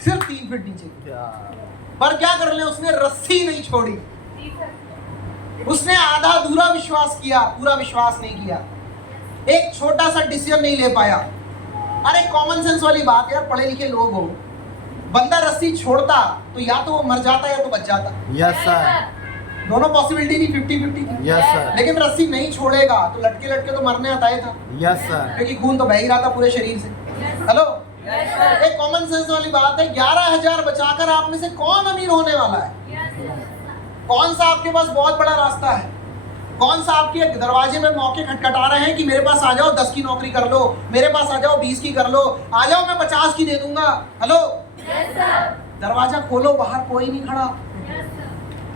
सिर्फ 3 फीट नीचे। Yeah. पर क्या कर ले, उसने रस्सी नहीं छोड़ी, उसने आधा अधूरा विश्वास किया, पूरा विश्वास नहीं किया, एक छोटा सा डिसीजन नहीं ले पाया। अरे कॉमन सेंस वाली बात है यार, पढ़े लिखे लोग हो, बंदा रस्सी छोड़ता तो या तो वो मर जाता या तो बच जाता, Yes, sir. दोनों पॉसिबिलिटी थी, 50-50 थी। Yes, sir. लेकिन रस्सी नहीं छोड़ेगा तो लटके लटके तो मरने आता ही था, Yes, sir. क्योंकि खून तो बह ही रहा था पूरे शरीर से। हेलो, एक कॉमन सेंस वाली बात है, 11,000 बचाकर आप में से कौन अमीर होने वाला है? कौन सा आपके पास बहुत बड़ा रास्ता है? कौन सा आपके दरवाजे में मौके खटखटा रहे हैं कि मेरे पास आ जाओ, 10 की नौकरी कर लो, मेरे पास आ जाओ, 20 की कर लो, आ जाओ मैं 50 की दे दूंगा। हेलो, दरवाजा खोलो, बाहर कोई नहीं खड़ा।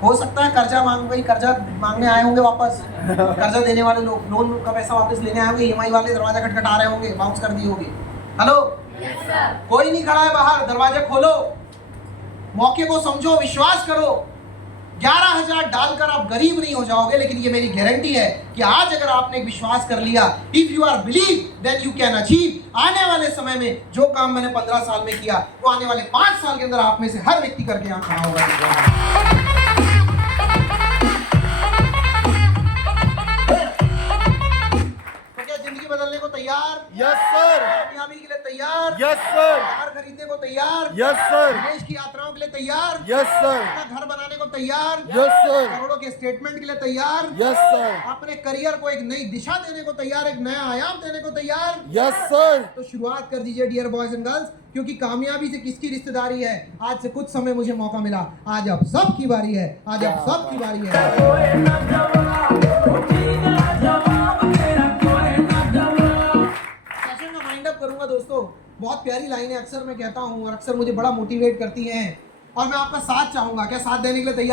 हो सकता है कर्जा मांगने आए होंगे वापस, कर्जा देने वाले लोग लोन का पैसा वापस लेने आए होंगे, EMI वाले दरवाजा खटखटा रहे होंगे, बाउंस कर दिए होंगे। हेलो, कोई नहीं खड़ा है बाहर, दरवाजा खोलो, मौके को समझो, विश्वास करो। 11,000 डालकर आप गरीब नहीं हो जाओगे, लेकिन ये मेरी गारंटी है कि आज अगर आपने एक विश्वास कर लिया, if you are believe then you can achieve. आने वाले समय में जो काम मैंने 15 साल में किया, वो आने वाले 5 साल के अंदर आप में से हर व्यक्ति करके यहाँ खड़ा होगा। जिंदगी बदलने को तैयार? Yes, sir. कामयाबी के लिए तैयार? Yes, sir. कार खरीदने को तैयार? Yes, sir. विदेश की यात्राओं के लिए तैयार? Yes, sir. अपना घर बनाने को तैयार? Yes, sir. करोड़ों के स्टेटमेंट के लिए तैयार? Yes, sir. अपने करियर को एक नई दिशा देने को तैयार, एक नया आयाम देने को तैयार? Yes, sir. तो शुरुआत कर दीजिए डियर बॉयज एंड गर्ल्स, क्योंकि कामयाबी से किसकी रिश्तेदारी है? आज से कुछ समय मुझे मौका मिला, आज अब सबकी बारी है, आज अब सबकी बारी है। सेशन का माइंड अप करूंगा दोस्तों। बहुत प्यारी लाइनें अक्सर मैं कहता हूं और अक्सर मुझे बड़ा मोटिवेट करती हैं, और मैं आपका साथ चाहूंगा। क्या साथ देने के लिए तैयार?